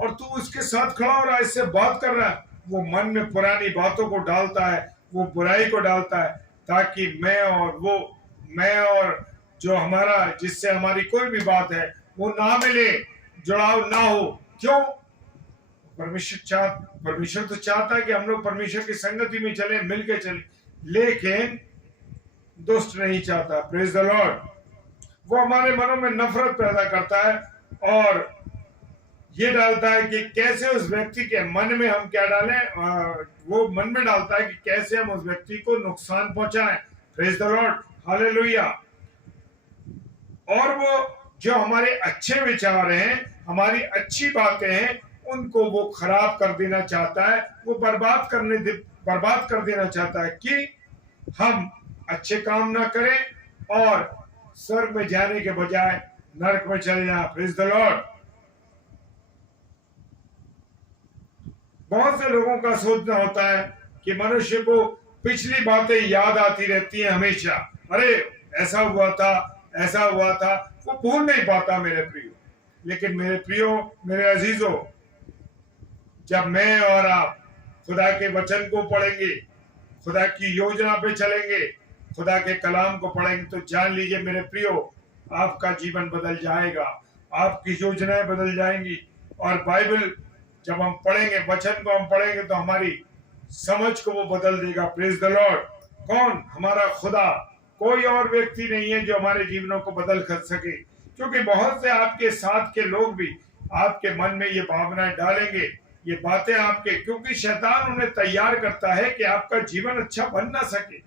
और तू उसके साथ खड़ा हो रहा है, इससे बात कर रहा है। वो मन में पुरानी बातों को डालता है, वो बुराई को डालता है ताकि मैं और जो हमारा, जिससे हमारी कोई भी बात है वो ना मिले, जुड़ाव ना हो। क्यों? परमेश्वर तो चाहता है कि हम लोग परमेश्वर की संगति में चले, मिलके चले, लेकिन दुष्ट नहीं चाहता। Praise the Lord. वो हमारे मनों में नफरत पैदा करता है और ये डालता है कि कैसे उस व्यक्ति के मन में हम क्या डालें, वो मन में डालता है कि कैसे हम उस व्यक्ति को नुकसान पहुंचाएं। Praise the Lord, hallelujah. और वो जो हमारे अच्छे विचार हैं, हमारी अच्छी बातें हैं, उनको वो खराब कर देना चाहता है, वो बर्बाद कर देना चाहता है कि हम अच्छे काम ना करें और स्वर्ग में जाने के बजाय नरक में चले जाएं। Praise the Lord. बहुत से लोगों का सोचना होता है कि मनुष्य को पिछली बातें याद आती रहती हैं हमेशा, अरे ऐसा हुआ था, ऐसा हुआ था, वो भूल नहीं पाता मेरे प्रियो। लेकिन मेरे प्रियो, मेरे अजीजों, जब मैं और आप खुदा के वचन को पढ़ेंगे, खुदा की योजना पे चलेंगे, खुदा के कलाम को पढ़ेंगे, तो जान लीजिए मेरे प्रियो, आपका जीवन बदल जाएगा, आपकी योजनाएं बदल जाएंगी। और बाइबल जब हम पढ़ेंगे, वचन को हम पढ़ेंगे, तो हमारी समझ को वो बदल देगा। Praise the Lord. कौन? हमारा खुदा। कोई और व्यक्ति नहीं है जो हमारे जीवनों को बदल कर सके, क्योंकि बहुत से आपके साथ के लोग भी आपके मन में ये भावनाएं डालेंगे, ये बातें आपके, क्योंकि शैतान उन्हें तैयार करता है कि आपका जीवन अच्छा बन ना सके,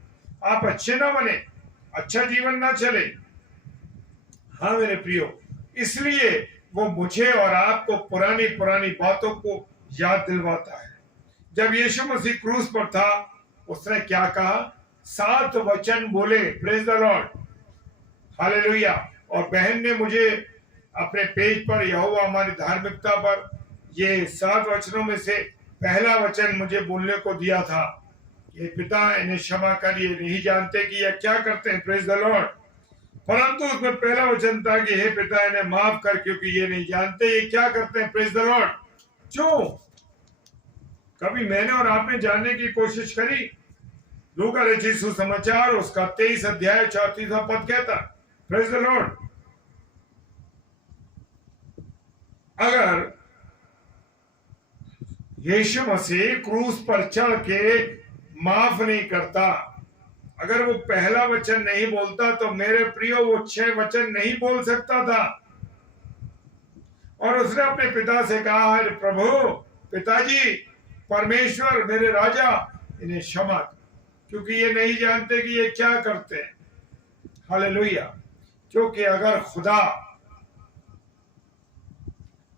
आप अच्छे ना बने, अच्छा जीवन ना चले। हाँ मेरे प्रियो, इसलिए वो मुझे और आपको पुरानी पुरानी बातों को याद दिलवाता है। जब यीशु मसीह क्रूस पर था, उसने क्या कहा? 7 वचन बोले। Praise the Lord, hallelujah. और बहन ने मुझे अपने पेज पर, यहोवा हमारी धार्मिकता पर, ये 7 वचनों में से पहला वचन मुझे बोलने को दिया था, ये पिता इन्हें क्षमा कर, ये नहीं जानते कि यह क्या करते हैं। Praise the Lord. परंतु उसमें पहला वचन था कि हे पिता इन्हें माफ कर, क्योंकि ये नहीं जानते ये क्या करते हैं। Praise the Lord. क्यों? कभी मैंने और आपने जानने की कोशिश करी? लूका रचित सुसमाचार उसका 23 अध्याय 34वां पद कहता, प्रेज द लॉर्ड, अगर यीशु मसीह क्रूस पर चढ़ के माफ नहीं करता, अगर वो पहला वचन नहीं बोलता, तो मेरे प्रियो वो 6 वचन नहीं बोल सकता था। और उसने अपने पिता से कहा, अरे प्रभु, पिताजी, परमेश्वर, मेरे राजा, इन्हें क्षमा कर, क्योंकि ये नहीं जानते कि ये क्या करते हैं। हालेलुया। क्योंकि अगर खुदा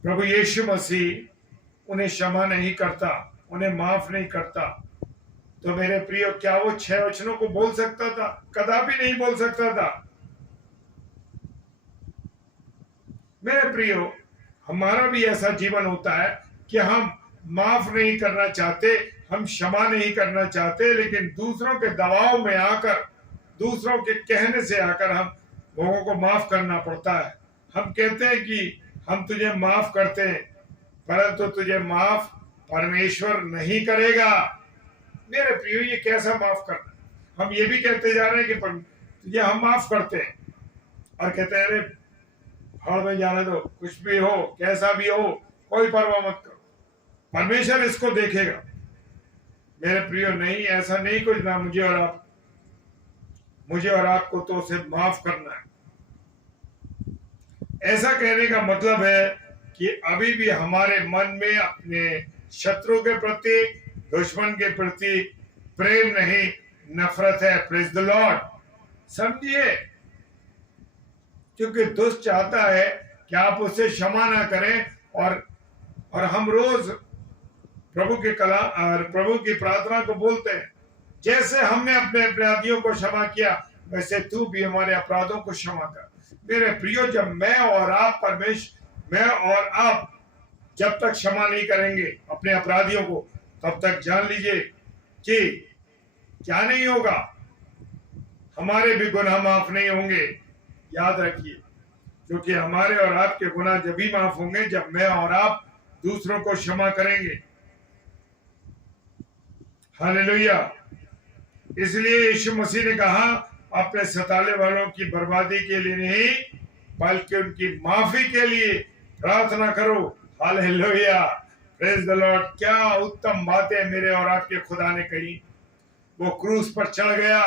प्रभु यीशु मसीह उन्हें क्षमा नहीं करता, उन्हें माफ नहीं करता, तो मेरे प्रियो क्या वो 6 वचनों को बोल सकता था? कदापि नहीं बोल सकता था। मेरे प्रियो, हमारा भी ऐसा जीवन होता है कि हम माफ नहीं करना चाहते, हम क्षमा नहीं करना चाहते, लेकिन दूसरों के दबाव में आकर दूसरों के कहने से आकर हम लोगों को माफ करना पड़ता है। हम कहते हैं कि हम तुझे माफ करते हैं, परंतु तुझे माफ परमेश्वर नहीं करेगा। मेरे प्रियो, ये कैसा माफ करना? हम ये भी कहते जा रहे हैं कि तुझे हम माफ करते हैं और कहते हैं अरे भाड़ में जाने दो, कुछ भी हो, कैसा भी हो, कोई परवाह मत करो, परमेश्वर इसको देखेगा। मेरे प्रियो, नहीं, ऐसा नहीं कुछ ना। मुझे और आपको तो उसे माफ करना है। ऐसा कहने का मतलब है कि अभी भी हमारे मन में अपने शत्रु के प्रति, दुश्मन के प्रति प्रेम नहीं, नफरत है। Praise the Lord. समझिए, क्योंकि दुष्ट चाहता है कि आप उसे क्षमा ना करें, और हम रोज प्रभु की प्रार्थना को बोलते हैं, जैसे हमने अपने अपराधियों को क्षमा किया वैसे तू भी हमारे अपराधों को क्षमा कर। मेरे प्रियो, जब मैं और आप जब तक क्षमा नहीं करेंगे अपने अपराधियों को, तब तक जान लीजिए कि क्या नहीं होगा, हमारे भी गुनाह माफ नहीं होंगे। याद रखिए, क्योंकि हमारे और आपके गुनाह जब भी माफ होंगे जब मैं और आप दूसरों को क्षमा करेंगे। हालेलुया। इसलिए यीशु मसीह ने कहा, अपने सताने वालों की बर्बादी के लिए नहीं बल्कि उनकी माफी के लिए प्रार्थना करो। Hallelujah, praise the Lord. क्या उत्तम बातें मेरे और आपके खुदा ने कही। वो क्रूस पर चढ़ गया,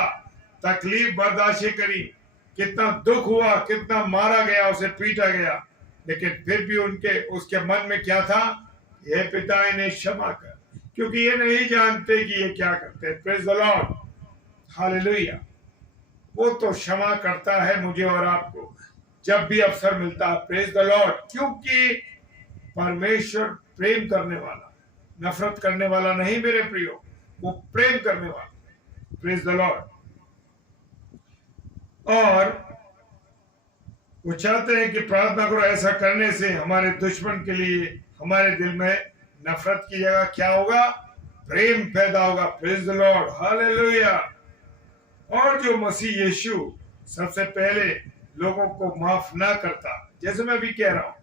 तकलीफ बर्दाश्त करी, कितना दुख हुआ, कितना मारा गया, उसे पीटा गया, लेकिन फिर भी उसके मन में क्या था? हे पिता, इन्हें क्षमा कर, क्योंकि ये नहीं जानते कि ये क्या करते हैं। Praise the Lord. हालेलुया। वो तो क्षमा करता है मुझे और आपको जब भी अवसर मिलता है। Praise the Lord. क्योंकि परमेश्वर प्रेम करने वाला, नफरत करने वाला नहीं मेरे प्रियो, वो प्रेम करने वाला। Praise the Lord. और वो चाहते हैं कि प्रार्थना करो, ऐसा करने से हमारे दुश्मन के लिए हमारे दिल में नफरत की जगह क्या होगा? प्रेम पैदा होगा। Praise the Lord. हालेलुया। और जो मसीह यीशु सबसे पहले लोगों को माफ ना करता, जैसे मैं भी कह रहा हूं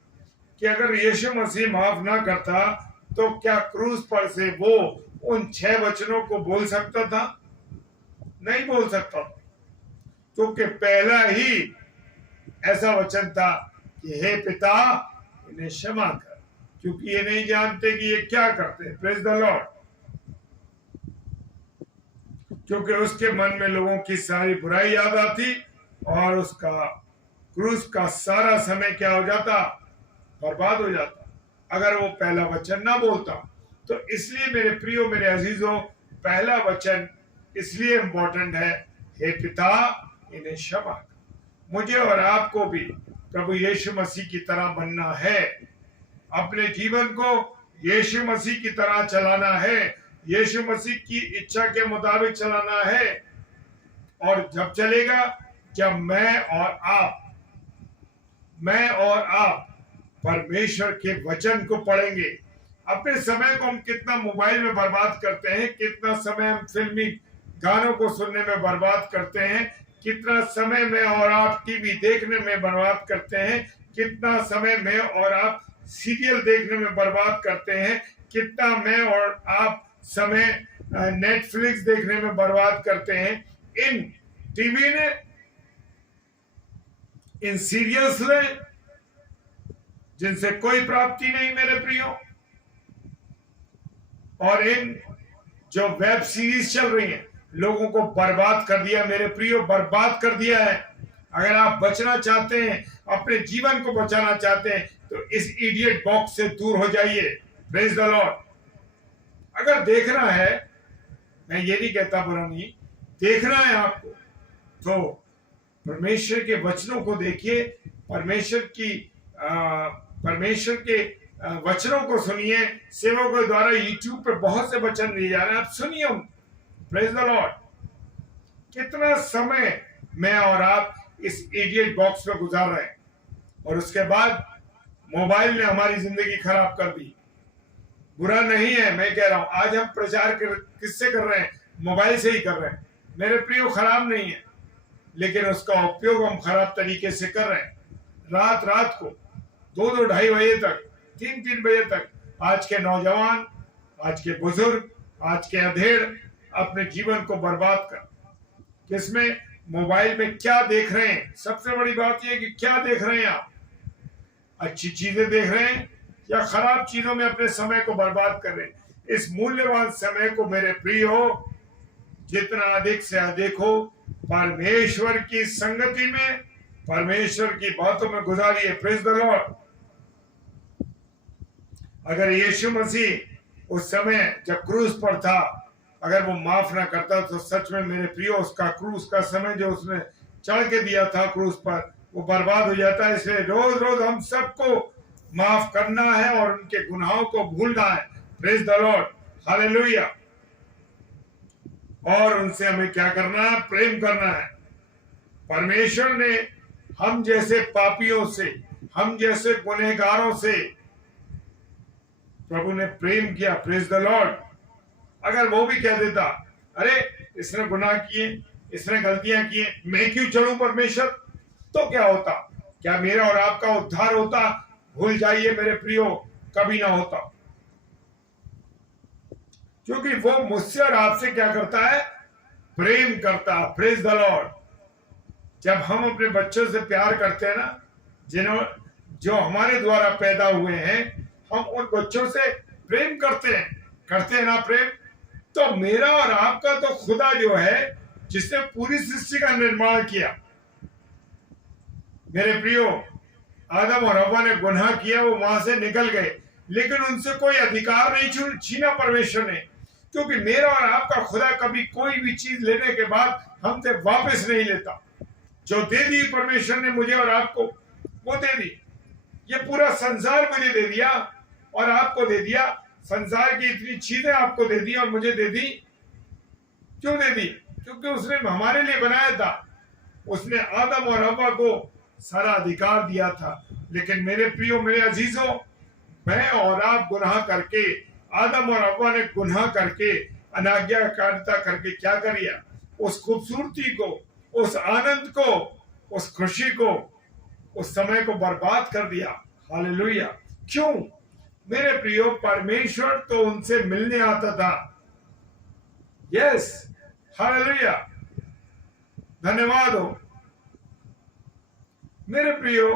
कि अगर यीशु मसीह माफ ना करता तो क्या क्रूस पर से वो उन 6 वचनों को बोल सकता था? नहीं बोल सकता, क्योंकि पहला ही ऐसा वचन था कि हे पिता, इन्हें क्षमा कर, क्योंकि ये नहीं जानते कि ये क्या करते हैं। Praise the Lord. क्योंकि उसके मन में लोगों की सारी बुराई याद आती और उसका क्रूस का सारा समय क्या हो जाता? बर्बाद हो जाता, अगर वो पहला वचन ना बोलता। तो इसलिए मेरे प्रियो, मेरे अजीजों, पहला वचन इसलिए इंपॉर्टेंट है, हे पिता, इन्हें क्षमा कर। मुझे और आपको भी प्रभु यीशु मसीह की तरह बनना है, अपने जीवन को यीशु मसीह की तरह चलाना है, यीशु मसीह की इच्छा के मुताबिक चलाना है। और जब चलेगा, जब मैं और आप परमेश्वर के वचन को पढ़ेंगे। अपने समय को हम कितना मोबाइल में बर्बाद करते हैं, कितना समय हम फिल्मी गानों को सुनने में बर्बाद करते हैं, कितना समय में और आप टीवी देखने में बर्बाद करते हैं, कितना समय में और आप सीरियल देखने में बर्बाद करते हैं, कितना मैं और आप समय नेटफ्लिक्स देखने में बर्बाद करते हैं। इन टीवी ने, इन सीरियल्स ने, जिनसे कोई प्राप्ति नहीं मेरे प्रियो, और इन जो वेब सीरीज चल रही हैं, लोगों को बर्बाद कर दिया मेरे प्रियो, बर्बाद कर दिया है। अगर आप बचना चाहते हैं, अपने जीवन को बचाना चाहते हैं, तो इस इडियट बॉक्स से दूर हो जाइए। Praise the Lord. अगर देखना है, मैं ये नहीं कहता बुरा नहीं, देखना है आपको, तो परमेश्वर के वचनों को देखिए, परमेश्वर के वचनों को सुनिए। सेवकों द्वारा यूट्यूब पे बहुत से वचन दिए जा रहे हैं, आप सुनिए। Praise the Lord. कितना समय मैं और आप इस इडियट बॉक्स में गुजार रहे हैं, और उसके बाद मोबाइल ने हमारी जिंदगी खराब कर दी। बुरा नहीं है, मैं कह रहा हूं, आज हम प्रचार किससे कर रहे हैं? मोबाइल से ही कर रहे हैं। मेरे प्रियो, खराब नहीं है, लेकिन उसका उपयोग हम खराब तरीके से कर रहे हैं। रात रात को 2-2 ढाई बजे तक, 3-3 बजे तक आज के नौजवान, आज के बुजुर्ग, आज के अधेड़ अपने जीवन को बर्बाद कर, किसमें, मोबाइल में क्या देख रहे हैं। सबसे बड़ी बात यह कि क्या देख रहे हैं आप, अच्छी चीजें देख रहे हैं या खराब चीजों में अपने समय को बर्बाद कर रहे हैं। इस मूल्यवान समय को मेरे प्रियो जितना अधिक से अधिक हो परमेश्वर की संगति में, परमेश्वर की बातों में गुजारिए। Praise the Lord. अगर यीशु मसीह उस समय जब क्रूस पर था, अगर वो माफ ना करता तो सच में मेरे प्रियो उसका क्रूस का समय जो उसने चढ़ के दिया था क्रूस पर, वो बर्बाद हो जाता है। इसलिए रोज रोज हम सबको माफ करना है और उनके गुनाहों को भूलना है। Praise the Lord, hallelujah. और उनसे हमें क्या करना है, प्रेम करना है। परमेश्वर ने हम जैसे पापियों से, हम जैसे गुनहगारों से प्रभु ने प्रेम किया। Praise the Lord. अगर वो भी कह देता, अरे इसने गुनाह किए, इसने गलतियां की, मैं क्यों चलूं परमेश्वर, तो क्या होता? क्या मेरा और आपका उद्धार होता? भूल जाइए मेरे प्रियो, कभी ना होता। क्योंकि वो मुझसे और आपसे क्या करता है, प्रेम करता। Praise the Lord. जब हम अपने बच्चों से प्यार करते हैं ना, जो हमारे द्वारा पैदा हुए हैं, हम उन बच्चों से प्रेम करते हैं ना प्रेम, तो मेरा और आपका तो खुदा जो है जिसने पूरी सृष्टि का निर्माण किया, मेरे प्रियो, आदम और हव्वा ने गुनाह किया, वो वहां से निकल गए, लेकिन उनसे कोई अधिकार नहीं छीना परमेश्वर ने। क्योंकि मेरा और आपका खुदा कभी कोई भी चीज लेने के बाद हमसे वापस नहीं लेता। जो दे दी परमेश्वर ने मुझे और आपको, वो दे दी। ये पूरा संसार मुझे दे दिया और आपको दे दिया। संसार की इतनी चीजें आपको दे दी और मुझे दे दी। क्यों दे दी? क्योंकि उसने हमारे लिए बनाया था। उसने आदम और हव्वा को सारा अधिकार दिया था। लेकिन मेरे प्रियो, मेरे अजीजों, मैं और आप गुनाह करके, आदम और हव्वा ने गुनाह करके, अनाज्ञाकारिता करके क्या करिया? उस खूबसूरती को, उस आनंद को, उस खुशी को, उस समय को बर्बाद कर दिया। हालेलुया। क्यों? मेरे प्रियो, परमेश्वर तो उनसे मिलने आता था। यस, हालेलुया, धन्यवाद हो। मेरे प्रियो,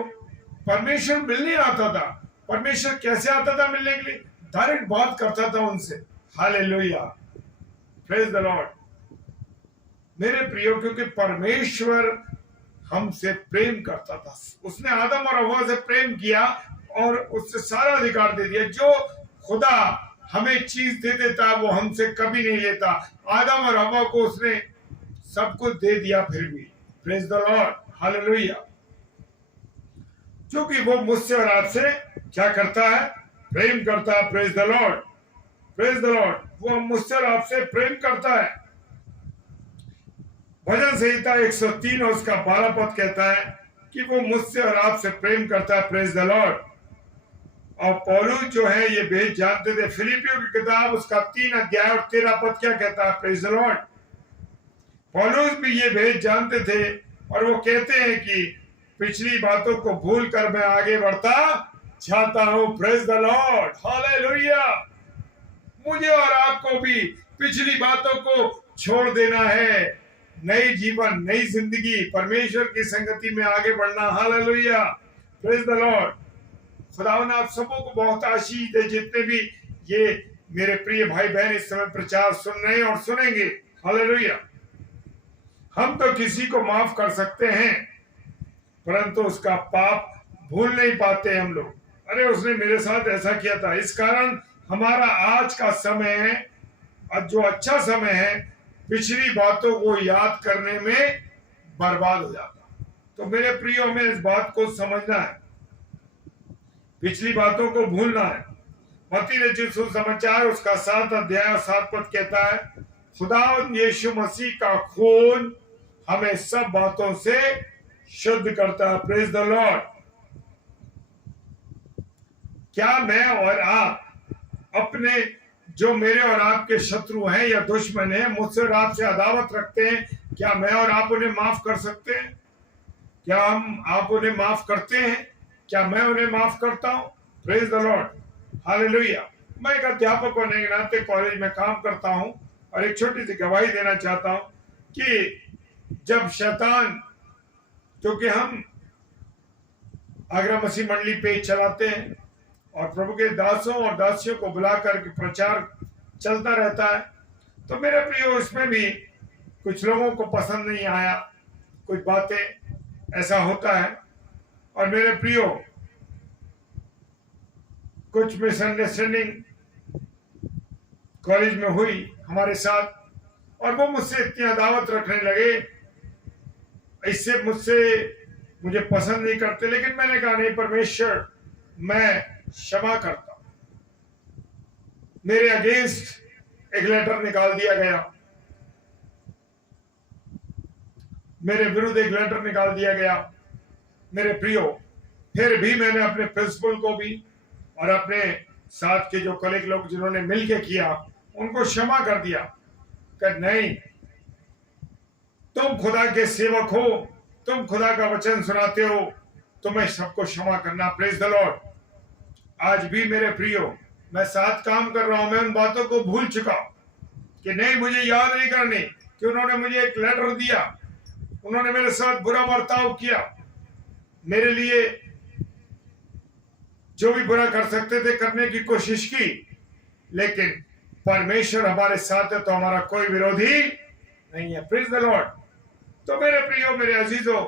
परमेश्वर मिलने आता था। परमेश्वर कैसे आता था मिलने के लिए? डायरेक्ट बात करता था उनसे। Hallelujah, praise the Lord. मेरे प्रियो, क्योंकि परमेश्वर हमसे प्रेम करता था। उसने आदम और हव्वा से प्रेम किया और उससे सारा अधिकार दे दिया। जो खुदा हमें चीज दे देता वो हमसे कभी नहीं लेता। आदम और हव्वा को उसने सब कुछ दे दिया फिर भी। Praise the Lord, hallelujah. क्योंकि वो मुझसे और आपसे क्या करता है? प्रेम करता है। Praise the Lord, praise the Lord. वो मुझसे और आपसे प्रेम करता है। भजन संहिता 103 और उसका 12 पद कहता है कि वो मुझसे और आपसे प्रेम करता है। Praise the Lord. और पौलुस जो है ये भेद जानते थे। फिलिपियों की किताब उसका 3 अध्याय और 13 पद क्या कहता है? Praise the Lord. पौलुस भी ये भेद जानते थे और वो कहते हैं कि पिछली बातों को भूल कर मैं आगे बढ़ता चाहता हूं। Praise the Lord, hallelujah. मुझे और आपको भी पिछली बातों को छोड़ देना है। नई जीवन, नई जिंदगी, परमेश्वर की संगति में आगे बढ़ना। Hallelujah, praise the Lord. खुदावन आप सबों को बहुत आशीष दे, जितने भी ये मेरे प्रिय भाई बहन इस समय प्रचार सुन रहे हैं और सुनेंगे। हालेलुया। हम तो किसी को माफ कर सकते हैं, परंतु उसका पाप भूल नहीं पाते हम लोग। अरे उसने मेरे साथ ऐसा किया था। इस कारण हमारा आज का समय, जो अच्छा समय है, पिछली बातों को याद करने में बर्बाद हो जाता। तो मेरे प्रियो, में इस बात को समझना है, पिछली बातों को भूलना है। मत्ती रचित सुसमाचार उसका 7 अध्याय और 7 पद कहता है, खुदा यीशु मसीह का खून हमें सब बातों से शुद्ध करता है। Praise the Lord. क्या मैं और आप अपने, जो मेरे और आपके शत्रु हैं या दुश्मन हैं, मुझसे और आपसे अदावत रखते हैं, क्या मैं और आप उन्हें माफ कर सकते हैं? क्या आप उन्हें माफ करते हैं? क्या मैं उन्हें माफ करता हूं? Praise the Lord, hallelujah. मैं एक अध्यापक होने के नाते कॉलेज में काम करता हूं और एक छोटी सी गवाही देना चाहता हूं कि जब शैतान, क्योंकि हम आगरा मसीह मंडली पेज चलाते हैं और प्रभु के दासों और दासियों को बुलाकर के प्रचार चलता रहता है, तो मेरे प्रियो इसमें भी कुछ लोगों को पसंद नहीं आया, कुछ बातें ऐसा होता है। और मेरे प्रियो कुछ मिसअंडरस्टैंडिंग कॉलेज में हुई हमारे साथ और वो मुझसे इतनी अदावत रखने लगे, इससे मुझे पसंद नहीं करते। लेकिन मैंने कहा नहीं परमेश्वर, मैं क्षमा करता हूं। मेरे अगेंस्ट एक लेटर निकाल दिया गया, मेरे विरुद्ध एक लेटर निकाल दिया गया। मेरे प्रियो, फिर भी मैंने अपने प्रिंसिपल को भी और अपने साथ के जो कलीग लोग जिन्होंने मिलके किया उनको क्षमा कर दिया कि नहीं, तुम खुदा के सेवक हो, तुम खुदा का वचन सुनाते हो, तुम्हें सबको क्षमा करना। Praise the Lord. आज भी मेरे प्रियो, मैं साथ काम कर रहा हूं, मैं उन बातों को भूल चुका कि नहीं, मुझे याद नहीं करनी कि उन्होंने मुझे एक लेटर दिया, उन्होंने मेरे साथ बुरा बर्ताव किया, मेरे लिए जो भी बुरा कर सकते थे करने की कोशिश की, लेकिन परमेश्वर हमारे साथ है तो हमारा कोई विरोधी नहीं है। Praise the Lord. तो मेरे प्रियो, मेरे अजीजों,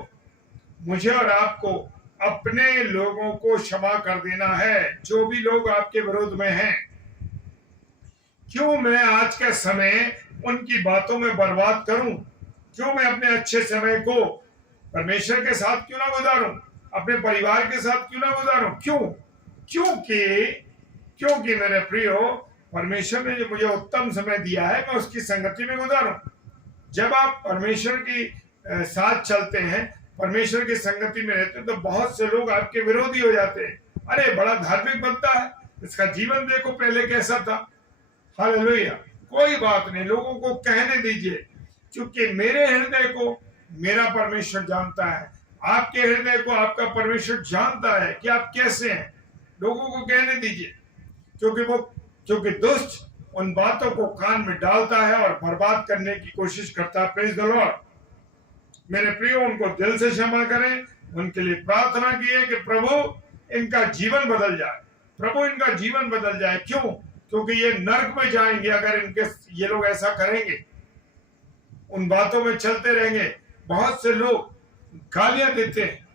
मुझे और आपको अपने लोगों को क्षमा कर देना है, जो भी लोग आपके विरोध में हैं। क्यों मैं आज का समय उनकी बातों में बर्बाद करूं? क्यों मैं अपने अच्छे समय को परमेश्वर के साथ क्यों ना गुजारूं, अपने परिवार के साथ क्यों ना गुजारूं? क्योंकि मेरे प्रियो, परमेश्वर ने जो मुझे उत्तम समय दिया है, मैं उसकी संगति में गुजारूं। जब आप परमेश्वर की साथ चलते हैं, परमेश्वर की संगति में रहते हैं, तो बहुत से लोग आपके विरोधी हो जाते हैं। अरे बड़ा धार्मिक बनता है, इसका जीवन देखो पहले कैसा था। हालेलुया। कोई बात नहीं, लोगों को कहने दीजिए, क्योंकि मेरे हृदय को मेरा परमेश्वर जानता है, आपके हृदय को आपका परमेश्वर जानता है कि आप कैसे हैं। लोगों को कहने दीजिए, क्योंकि दुष्ट उन बातों को कान में डालता है और बर्बाद करने की कोशिश करता है। Praise the Lord. मेरे प्रियो, उनको दिल से क्षमा करें, उनके लिए प्रार्थना कीजिए कि प्रभु इनका जीवन बदल जाए, प्रभु इनका जीवन बदल जाए। क्यों? क्योंकि ये नर्क में जाएंगे अगर ये लोग ऐसा करेंगे, उन बातों में चलते रहेंगे। बहुत से लोग गालियां देते हैं,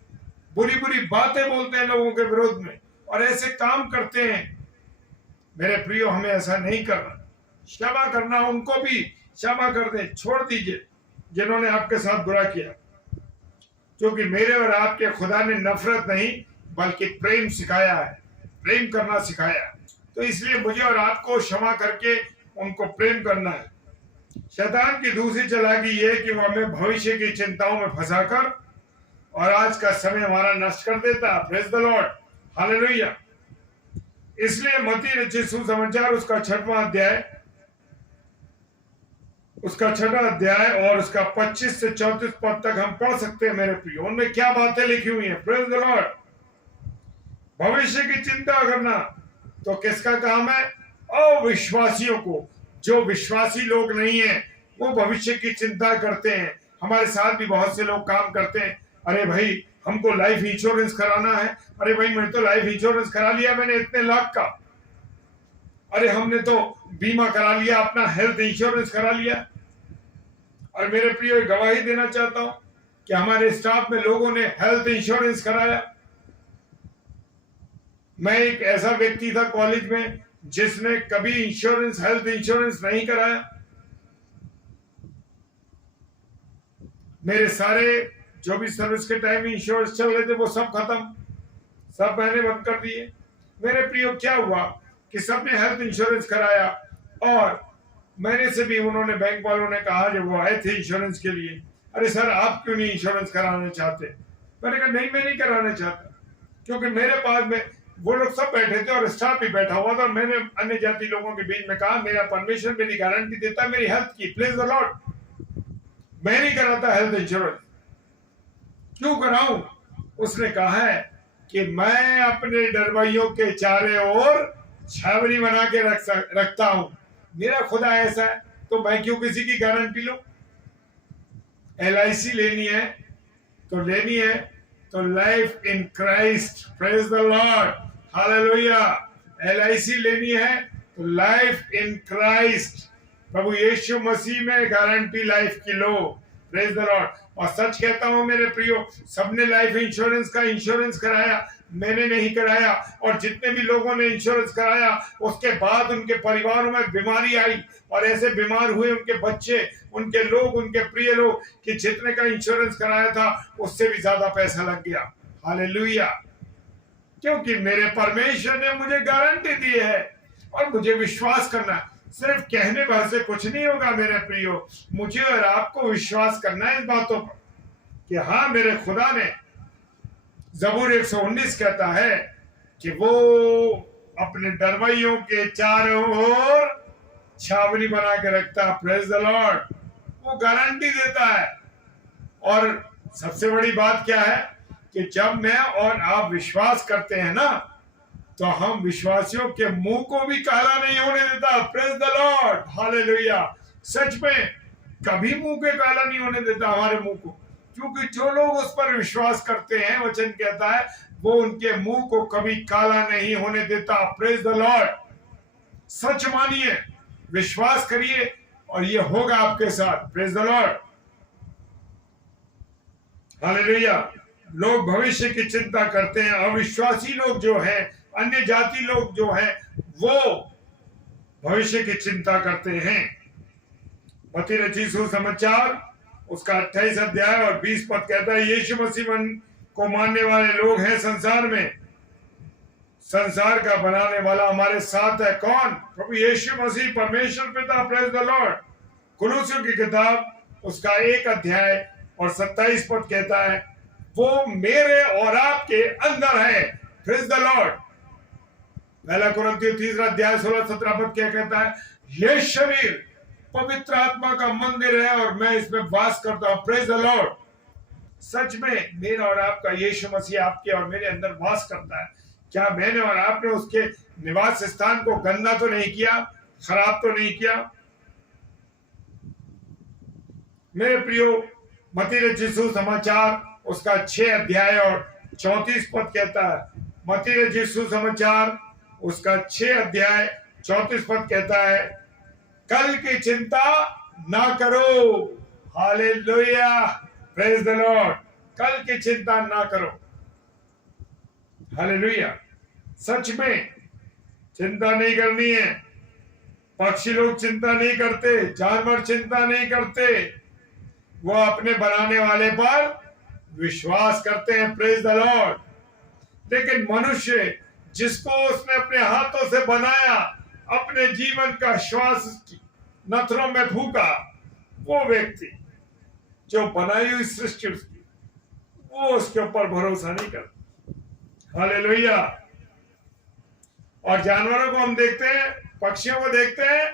बुरी बुरी बातें बोलते हैं लोगों के विरोध में और ऐसे काम करते हैं। मेरे प्रियो, हमें ऐसा नहीं करना, क्षमा करना, उनको भी क्षमा कर दें, छोड़ दीजिए जिन्होंने आपके साथ बुरा किया, क्योंकि मेरे और आपके खुदा ने नफरत नहीं बल्कि प्रेम सिखाया है, प्रेम करना सिखाया है। तो इसलिए मुझे और आपको क्षमा करके उनको प्रेम करना है। शैतान की दूसरी चालाकी ये कि वो हमें भविष्य की चिंताओं में फंसाकर और आज का समय हमारा नष्ट कर देता है। Praise the Lord, hallelujah. इसलिए मत्ती रचित सुसमाचार उसका 6वां अध्याय और उसका 25 से 34 पद तक हम पढ़ सकते हैं। मेरे प्रियो, उनमें क्या बातें लिखी हुई हैं। Praise the Lord. भविष्य की चिंता करना तो किसका काम है? अविश्वासियों को। जो विश्वासी लोग नहीं है वो भविष्य की चिंता करते हैं। हमारे साथ भी बहुत से लोग काम करते हैं, अरे भाई हमको लाइफ इंश्योरेंस कराना है, अरे भाई मैं तो लाइफ इंश्योरेंस करा लिया मैंने इतने लाख का, अरे हमने तो बीमा करा लिया, अपना हेल्थ इंश्योरेंस करा लिया। और मेरे प्रिय, गवाही देना चाहता हूं कि हमारे स्टाफ में लोगों ने हेल्थ इंश्योरेंस कराया। मैं एक ऐसा व्यक्ति था कॉलेज में जिसने कभी हेल्थ इंश्योरेंस नहीं कराया। मेरे सारे जो भी सर्विस के टाइम इंश्योरेंस चल रहे थे वो सब खत्म, सब मैंने बंद कर दिए। मेरे प्रियो, क्या हुआ कि सबने हेल्थ इंश्योरेंस कराया और मैंने से भी उन्होंने, बैंक वालों ने कहा जब वो आए थे इंश्योरेंस के लिए, अरे सर आप क्यों नहीं इंश्योरेंस कराना चाहते? मैंने कहा नहीं, मैं नहीं कराना चाहता, क्योंकि मेरे पास में वो लोग सब बैठे थे और स्टाफ भी बैठा हुआ था। मैंने अन्य जाति लोगों के बीच में कहा मेरा परमेश्वर मेरी गारंटी देता है मेरी हेल्थ की। Please the Lord. मैं नहीं कराता हेल्थ इंश्योरेंस। क्यों कराऊं? उसने कहा है कि मैं अपने डरवाइयों के चारे ओर छावनी बना के रखता हूं। मेरा खुदा ऐसा है तो मैं क्यों किसी की गारंटी लूं? LIC लेनी है तो life in Christ, praise the Lord, hallelujah. LIC लेनी है तो लाइफ इन क्राइस्ट, प्रभु यीशु मसीह में गारंटी लाइफ की लो, प्रेज द लॉर्ड। और सच कहता हूं मेरे प्रियो, सबने लाइफ इंश्योरेंस का इंश्योरेंस कराया, मैंने नहीं कराया। और जितने भी लोगों ने इंश्योरेंस कराया उसके बाद उनके परिवारों में बीमारी आई और ऐसे बीमार हुए उनके बच्चे, उनके लोग, उनके प्रिय लोग कि जितने का इंश्योरेंस कराया था उससे भी ज्यादा पैसा लग गया। हालेलुया। क्योंकि मेरे परमेश्वर ने मुझे गारंटी दी है और मुझे विश्वास करना है। सिर्फ कहने भर से कुछ नहीं होगा मेरे प्रियो, मुझे और आपको विश्वास करना है इस बातों पर कि हाँ, मेरे खुदा ने, ज़बूर 119 कहता है कि वो अपने डरवैयों के चारों ओर छावनी बना के रखता है, प्रेज द लॉर्ड। वो गारंटी देता है। और सबसे बड़ी बात क्या है कि जब मैं और आप विश्वास करते हैं ना, तो हम विश्वासियों के मुंह को भी काला नहीं होने देता, प्रेज द लॉर्ड, हालेलुया। सच में कभी मुंह के काला नहीं होने देता हमारे मुंह को, क्योंकि जो लोग उस पर विश्वास करते हैं, वचन कहता है, वो उनके मुंह को कभी काला नहीं होने देता, प्रेज द लॉर्ड। सच मानिए, विश्वास करिए और ये होगा आपके साथ, प्रेज द लॉर्ड, हालेलुया। लोग भविष्य की चिंता करते हैं, अविश्वासी लोग जो हैं, अन्य जाति लोग जो हैं, वो भविष्य की चिंता करते हैं। मत्ती रचित सुसमाचार उसका 28 अध्याय और 20 पद कहता है, यीशु मसीह को मानने वाले लोग हैं संसार में, संसार का बनाने वाला हमारे साथ है। कौन? प्रभु यीशु मसीह, परमेश्वर पिता, प्रेज द लॉर्ड। कुलुसियों की किताब उसका 1 अध्याय और 27 पद कहता है, वो मेरे और आपके अंदर है, प्रेज द लॉर्ड। पहला कुरिन्थियों 3 अध्याय 16-17 पद क्या कहता है, ये शरीर पवित्र आत्मा का मंदिर है और मैं इसमें वास करता हूं, प्रेज द लॉर्ड। सच में मेरा और आपका यीशु मसीह आपके और मेरे अंदर वास करता है। क्या मैंने और आपने उसके निवास स्थान को गंदा तो नहीं किया, खराब तो नहीं किया? मेरे प्रियो, मत्ती रचित सुसमाचार उसका 6 अध्याय और 34 पद कहता है, मत्ती रचित सुसमाचार उसका 6 अध्याय 34 पद कहता है, कल की चिंता ना करो, हालेलुया, प्रेज द लॉर्ड। कल की चिंता ना करो, हालेलुया। सच में चिंता नहीं करनी है। पक्षी लोग चिंता नहीं करते, जानवर चिंता नहीं करते, वो अपने बनाने वाले पर विश्वास करते हैं, प्रेज द लॉर्ड। लेकिन मनुष्य जिसको उसने अपने हाथों से बनाया, अपने जीवन का श्वास नथनों में फूका, वो व्यक्ति जो बनाई हुई सृष्टि उसकी, वो उसके ऊपर भरोसा नहीं करता, हालेलुया। और जानवरों को हम देखते हैं, पक्षियों को देखते हैं,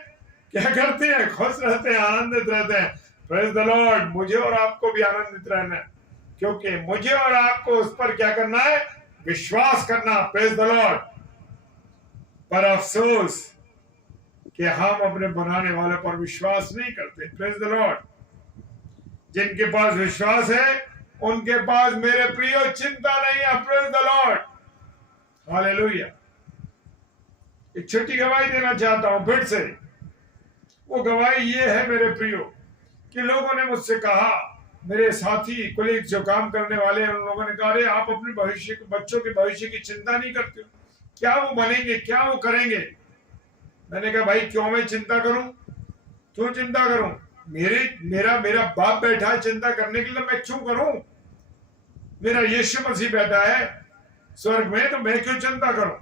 क्या करते हैं? खुश रहते हैं, आनंदित रहते हैं, प्रेज द लॉर्ड। मुझे और आपको भी आनंदित रहना है, क्योंकि मुझे और आपको उस पर क्या करना है? विश्वास करना, प्रेज द लॉर्ड। पर अफसोस कि हम अपने बनाने वाले पर विश्वास नहीं करते, प्रेज द लॉर्ड। जिनके पास विश्वास है उनके पास मेरे प्रियो चिंता नहीं है, प्रेज द लॉर्ड, हालेलुया। एक छोटी गवाही देना चाहता हूं फिर से। वो गवाही ये है मेरे प्रियो कि लोगों ने मुझसे कहा, मेरे साथी कुलीग जो काम करने वाले हैं, उन लोगों ने कहा, अरे आप अपने भविष्य के, बच्चों के भविष्य की चिंता नहीं करते हो, क्या वो बनेंगे, क्या वो करेंगे? मैंने कहा, भाई क्यों मैं चिंता करूं? क्यों चिंता करूं? मेरा बाप बैठा है चिंता करने के लिए, मैं क्यों करूं? मेरा यीशु मसीह बैठा है स्वर्ग में, तो मैं क्यों चिंता करूं?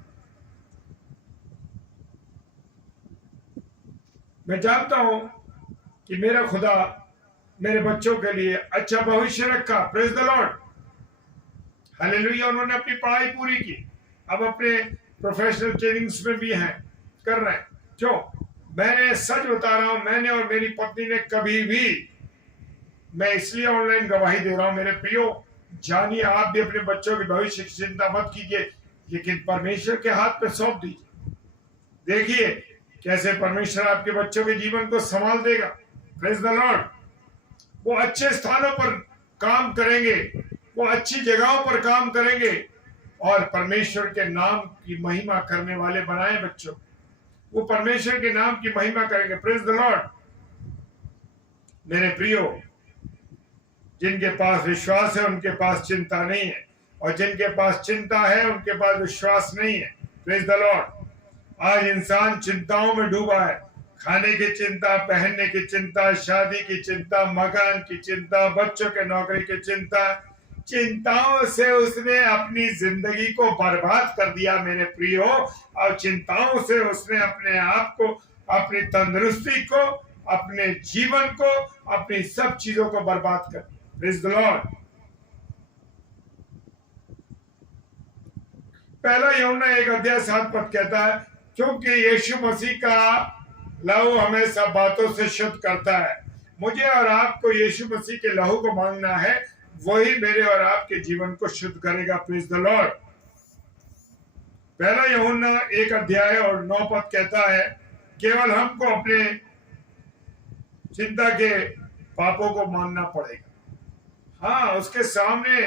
मैं जानता हूं कि मेरा खुदा मेरे बच्चों के लिए अच्छा भविष्य रखा, प्रेज द लॉर्ड, हालेलुया। उन्होंने अपनी पढ़ाई पूरी की, अब अपने प्रोफेशनल ट्रेनिंग्स में भी हैं, कर रहे हैं। क्यों? मैंने सच बता रहा हूं, मैंने और मेरी पत्नी ने कभी भी मैं इसलिए ऑनलाइन गवाही दे रहा हूं मेरे प्रियो, जानिए आप भी अपने बच्चों के भविष्य की चिंता मत कीजिए, लेकिन परमेश्वर के हाथ पे सौंप दीजिए। देखिए कैसे परमेश्वर आपके बच्चों के जीवन को संभाल देगा। Praise the Lord. वो अच्छे स्थानों पर काम करेंगे, वो अच्छी जगहों पर काम करेंगे और परमेश्वर के नाम की महिमा करने वाले बनाए बच्चों। वो परमेश्वर के नाम की महिमा करेंगे। Praise the Lord. मेरे प्रियो, जिनके पास विश्वास है उनके पास चिंता नहीं है, और जिनके पास चिंता है उनके पास विश्वास नहीं है। Praise the Lord. आज इंसान चिंताओं में डूबा है। खाने की चिंता, पहनने की चिंता, शादी की चिंता, मकान की चिंता, बच्चों के नौकरी की चिंता। चिंताओं से उसने अपनी जिंदगी को बर्बाद कर दिया मेरे प्रियो, और चिंताओं से उसने अपने आप को, अपनी तंदुरुस्ती को, अपने जीवन को, अपनी सब चीजों को बर्बाद कर दिया। Praise the Lord. पहला यूहन्ना 1:7 कहता है, क्योंकि यीशु मसीह का लहू हमें सब बातों से शुद्ध करता है। मुझे और आपको यीशु मसीह के लहू को मांगना है, वही मेरे और आपके जीवन को शुद्ध करेगा। Praise the Lord. पहला यूहन्ना 1:9 कहता है, केवल हमको अपने चिंता के पापों को मानना पड़ेगा। हाँ, उसके सामने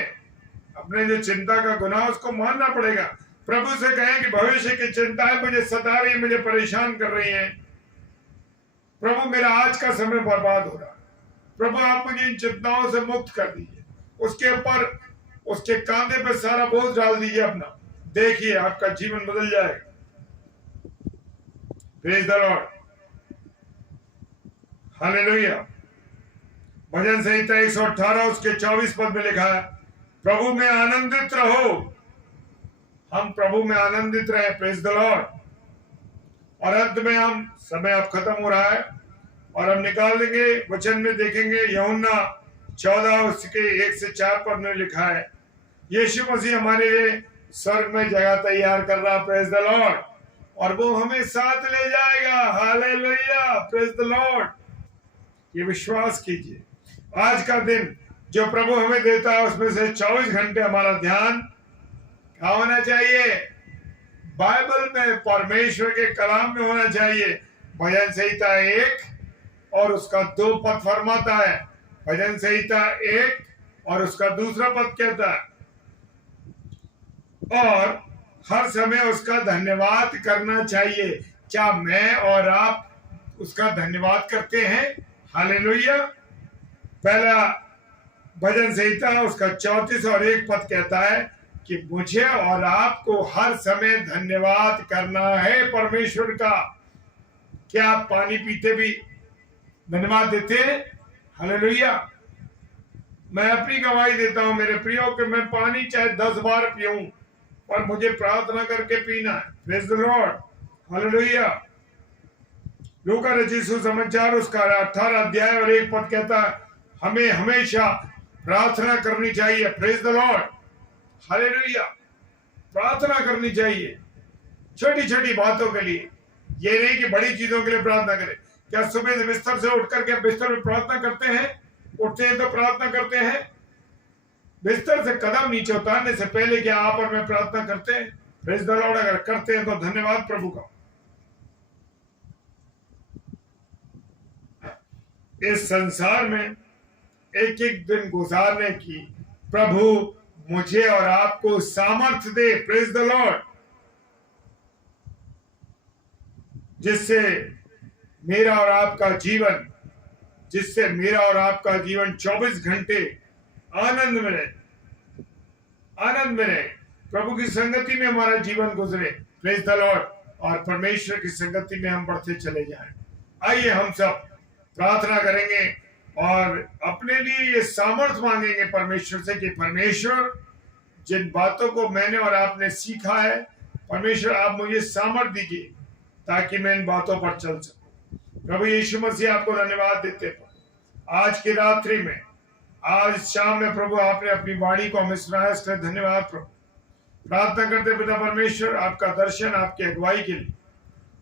अपने जो चिंता का गुनाह उसको मानना पड़ेगा। प्रभु से कहें कि भविष्य की चिंताएं मुझे सता रही है, मुझे परेशान कर रही हैं। प्रभु मेरा आज का समय बर्बाद हो रहा है, प्रभु आप मुझे इन चिंताओं से मुक्त कर दीजिए। उसके ऊपर, उसके कांधे पर सारा बोझ डाल दीजिए अपना। देखिए आपका जीवन बदल जाएगा। Praise the Lord. हालेलुया। भजन संहिता 118 उसके 24 पद में लिखा है, प्रभु में आनंदित रहो। हम प्रभु में आनंदित रहे। Praise the Lord. और अंत में हम, समय अब खत्म हो रहा है और हम निकाल देंगे वचन में, देखेंगे यूहन्ना 14 उसके 1 से 4 पद में लिखा है, यीशु मसीह हमारे लिए स्वर्ग में जगह तैयार कर रहा। Praise the Lord. और वो हमें साथ ले जाएगा। हालेलुया। Praise the Lord. ये विश्वास कीजिए। आज का दिन जो प्रभु हमें देता है उसमें से 24 घंटे हमारा ध्यान क्या होना चाहिए? बाइबल में, परमेश्वर के कलाम में होना चाहिए। भजन संहिता 1 और उसका 2 पद फरमाता है। भजन संहिता 1 और उसका दूसरा पद कहता है, और हर समय उसका धन्यवाद करना चाहिए। क्या मैं और आप उसका धन्यवाद करते हैं? हालेलुया। पहला भजन संहिता उसका 34 और 1 पद कहता है कि मुझे और आपको हर समय धन्यवाद करना है परमेश्वर का। क्या आप पानी पीते भी धन्यवाद देते हैं? हालेलुया। मैं अपनी गवाही देता हूं मेरे प्रियो कि मैं पानी चाहे 10 बार पीऊं, पर मुझे प्रार्थना करके पीना है। Praise the Lord. हालेलुया। लूका रचित सुसमाचार उसका 18 अध्याय और 1 पद कहता है, हमें हमेशा प्रार्थना करनी चाहिए। Praise the Lord. हालेलुया। प्रार्थना करनी चाहिए छोटी छोटी बातों के लिए। ये नहीं कि बड़ी चीजों के लिए प्रार्थना करें। क्या सुबह से बिस्तर से उठकर के बिस्तर में प्रार्थना करते हैं? उठते हैं तो प्रार्थना करते हैं। बिस्तर से कदम नीचे उतारने से पहले क्या आप और मैं प्रार्थना करते हैं? Praise the Lord. अगर करते हैं तो धन्यवाद प्रभु का। इस संसार में एक एक दिन गुजारने की प्रभु मुझे और आपको सामर्थ्य दे। Praise the Lord. जिससे मेरा और आपका जीवन 24 घंटे आनंद में रहे, प्रभु की संगति में हमारा जीवन गुजरे। Praise the Lord. और परमेश्वर की संगति में हम बढ़ते चले जाएं। आइए हम सब प्रार्थना करेंगे और अपने लिए ये सामर्थ मांगेंगे परमेश्वर से कि परमेश्वर, जिन बातों को मैंने और आपने सीखा है, परमेश्वर आप मुझे सामर्थ दीजिए ताकि मैं इन बातों पर चल सकूं। प्रभु यीशु मसीह आपको धन्यवाद देते हैं। आज की रात्रि में, आज शाम में प्रभु आपने अपनी वाणी को हमें सुनाया, इसके लिए धन्यवाद प्रभु। प्रार्थना करते पिता परमेश्वर आपका दर्शन, आपकी अगुवाई के लिए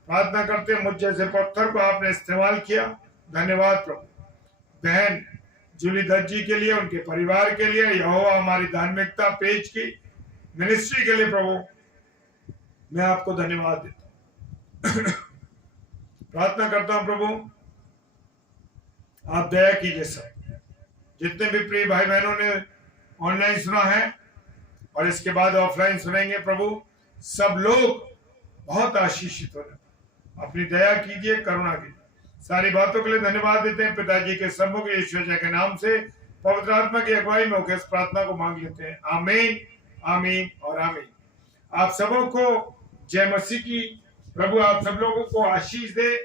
प्रार्थना करते। मुझ जैसे पत्थर को आपने इस्तेमाल किया, धन्यवाद प्रभु। बहन जूली दत्त जी के लिए, उनके परिवार के लिए, यहोवा हमारी धार्मिकता पेज की मिनिस्ट्री के लिए प्रभु मैं आपको धन्यवाद देता हूं। प्रार्थना करता हूं प्रभु आप दया कीजिए। सब जितने भी प्रिय भाई बहनों ने ऑनलाइन सुना है और इसके बाद ऑफलाइन सुनेंगे प्रभु, सब लोग बहुत आशीषित हो रहे। अपनी दया कीजिए, करुणा कीजिए। सारी बातों के लिए धन्यवाद देते हैं पिताजी के सम्मुख यीशु मसीह के नाम से पवित्र आत्मा की अगुवाई में होकर इस प्रार्थना को मांग लेते हैं। आमीन, आमीन और आमीन। आप सबों को जय मसीह की। प्रभु आप सब लोगों को आशीष दे।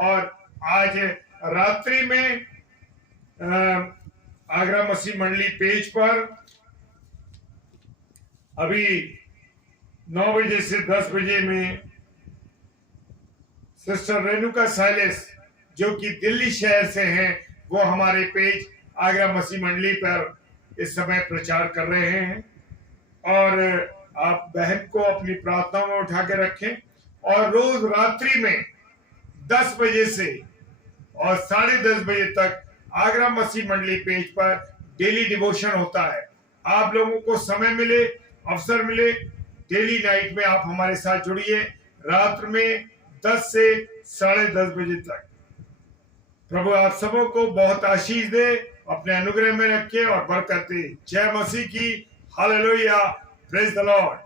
और आज रात्रि में आगरा मसीह मंडली पेज पर अभी 9 बजे से 10 बजे में सिस्टर रेणुका साइलेस जो कि दिल्ली शहर से हैं, वो हमारे पेज आगरा मसीह मंडली पर इस समय प्रचार कर रहे हैं। और आप बहन को अपनी प्रार्थना में उठा के रखें। और रोज रात्रि में 10 बजे से और 10:30 बजे तक आगरा मसीह मंडली पेज पर डेली डिवोशन होता है। आप लोगों को समय मिले, अवसर मिले, डेली नाइट में आप हमारे साथ जुड़िए। रात्र में 10 से 10:30 बजे तक। प्रभु आप सबों को बहुत आशीष दे, अपने अनुग्रह में रखे और बरकत दे। जय मसीह की। Hallelujah, praise the Lord.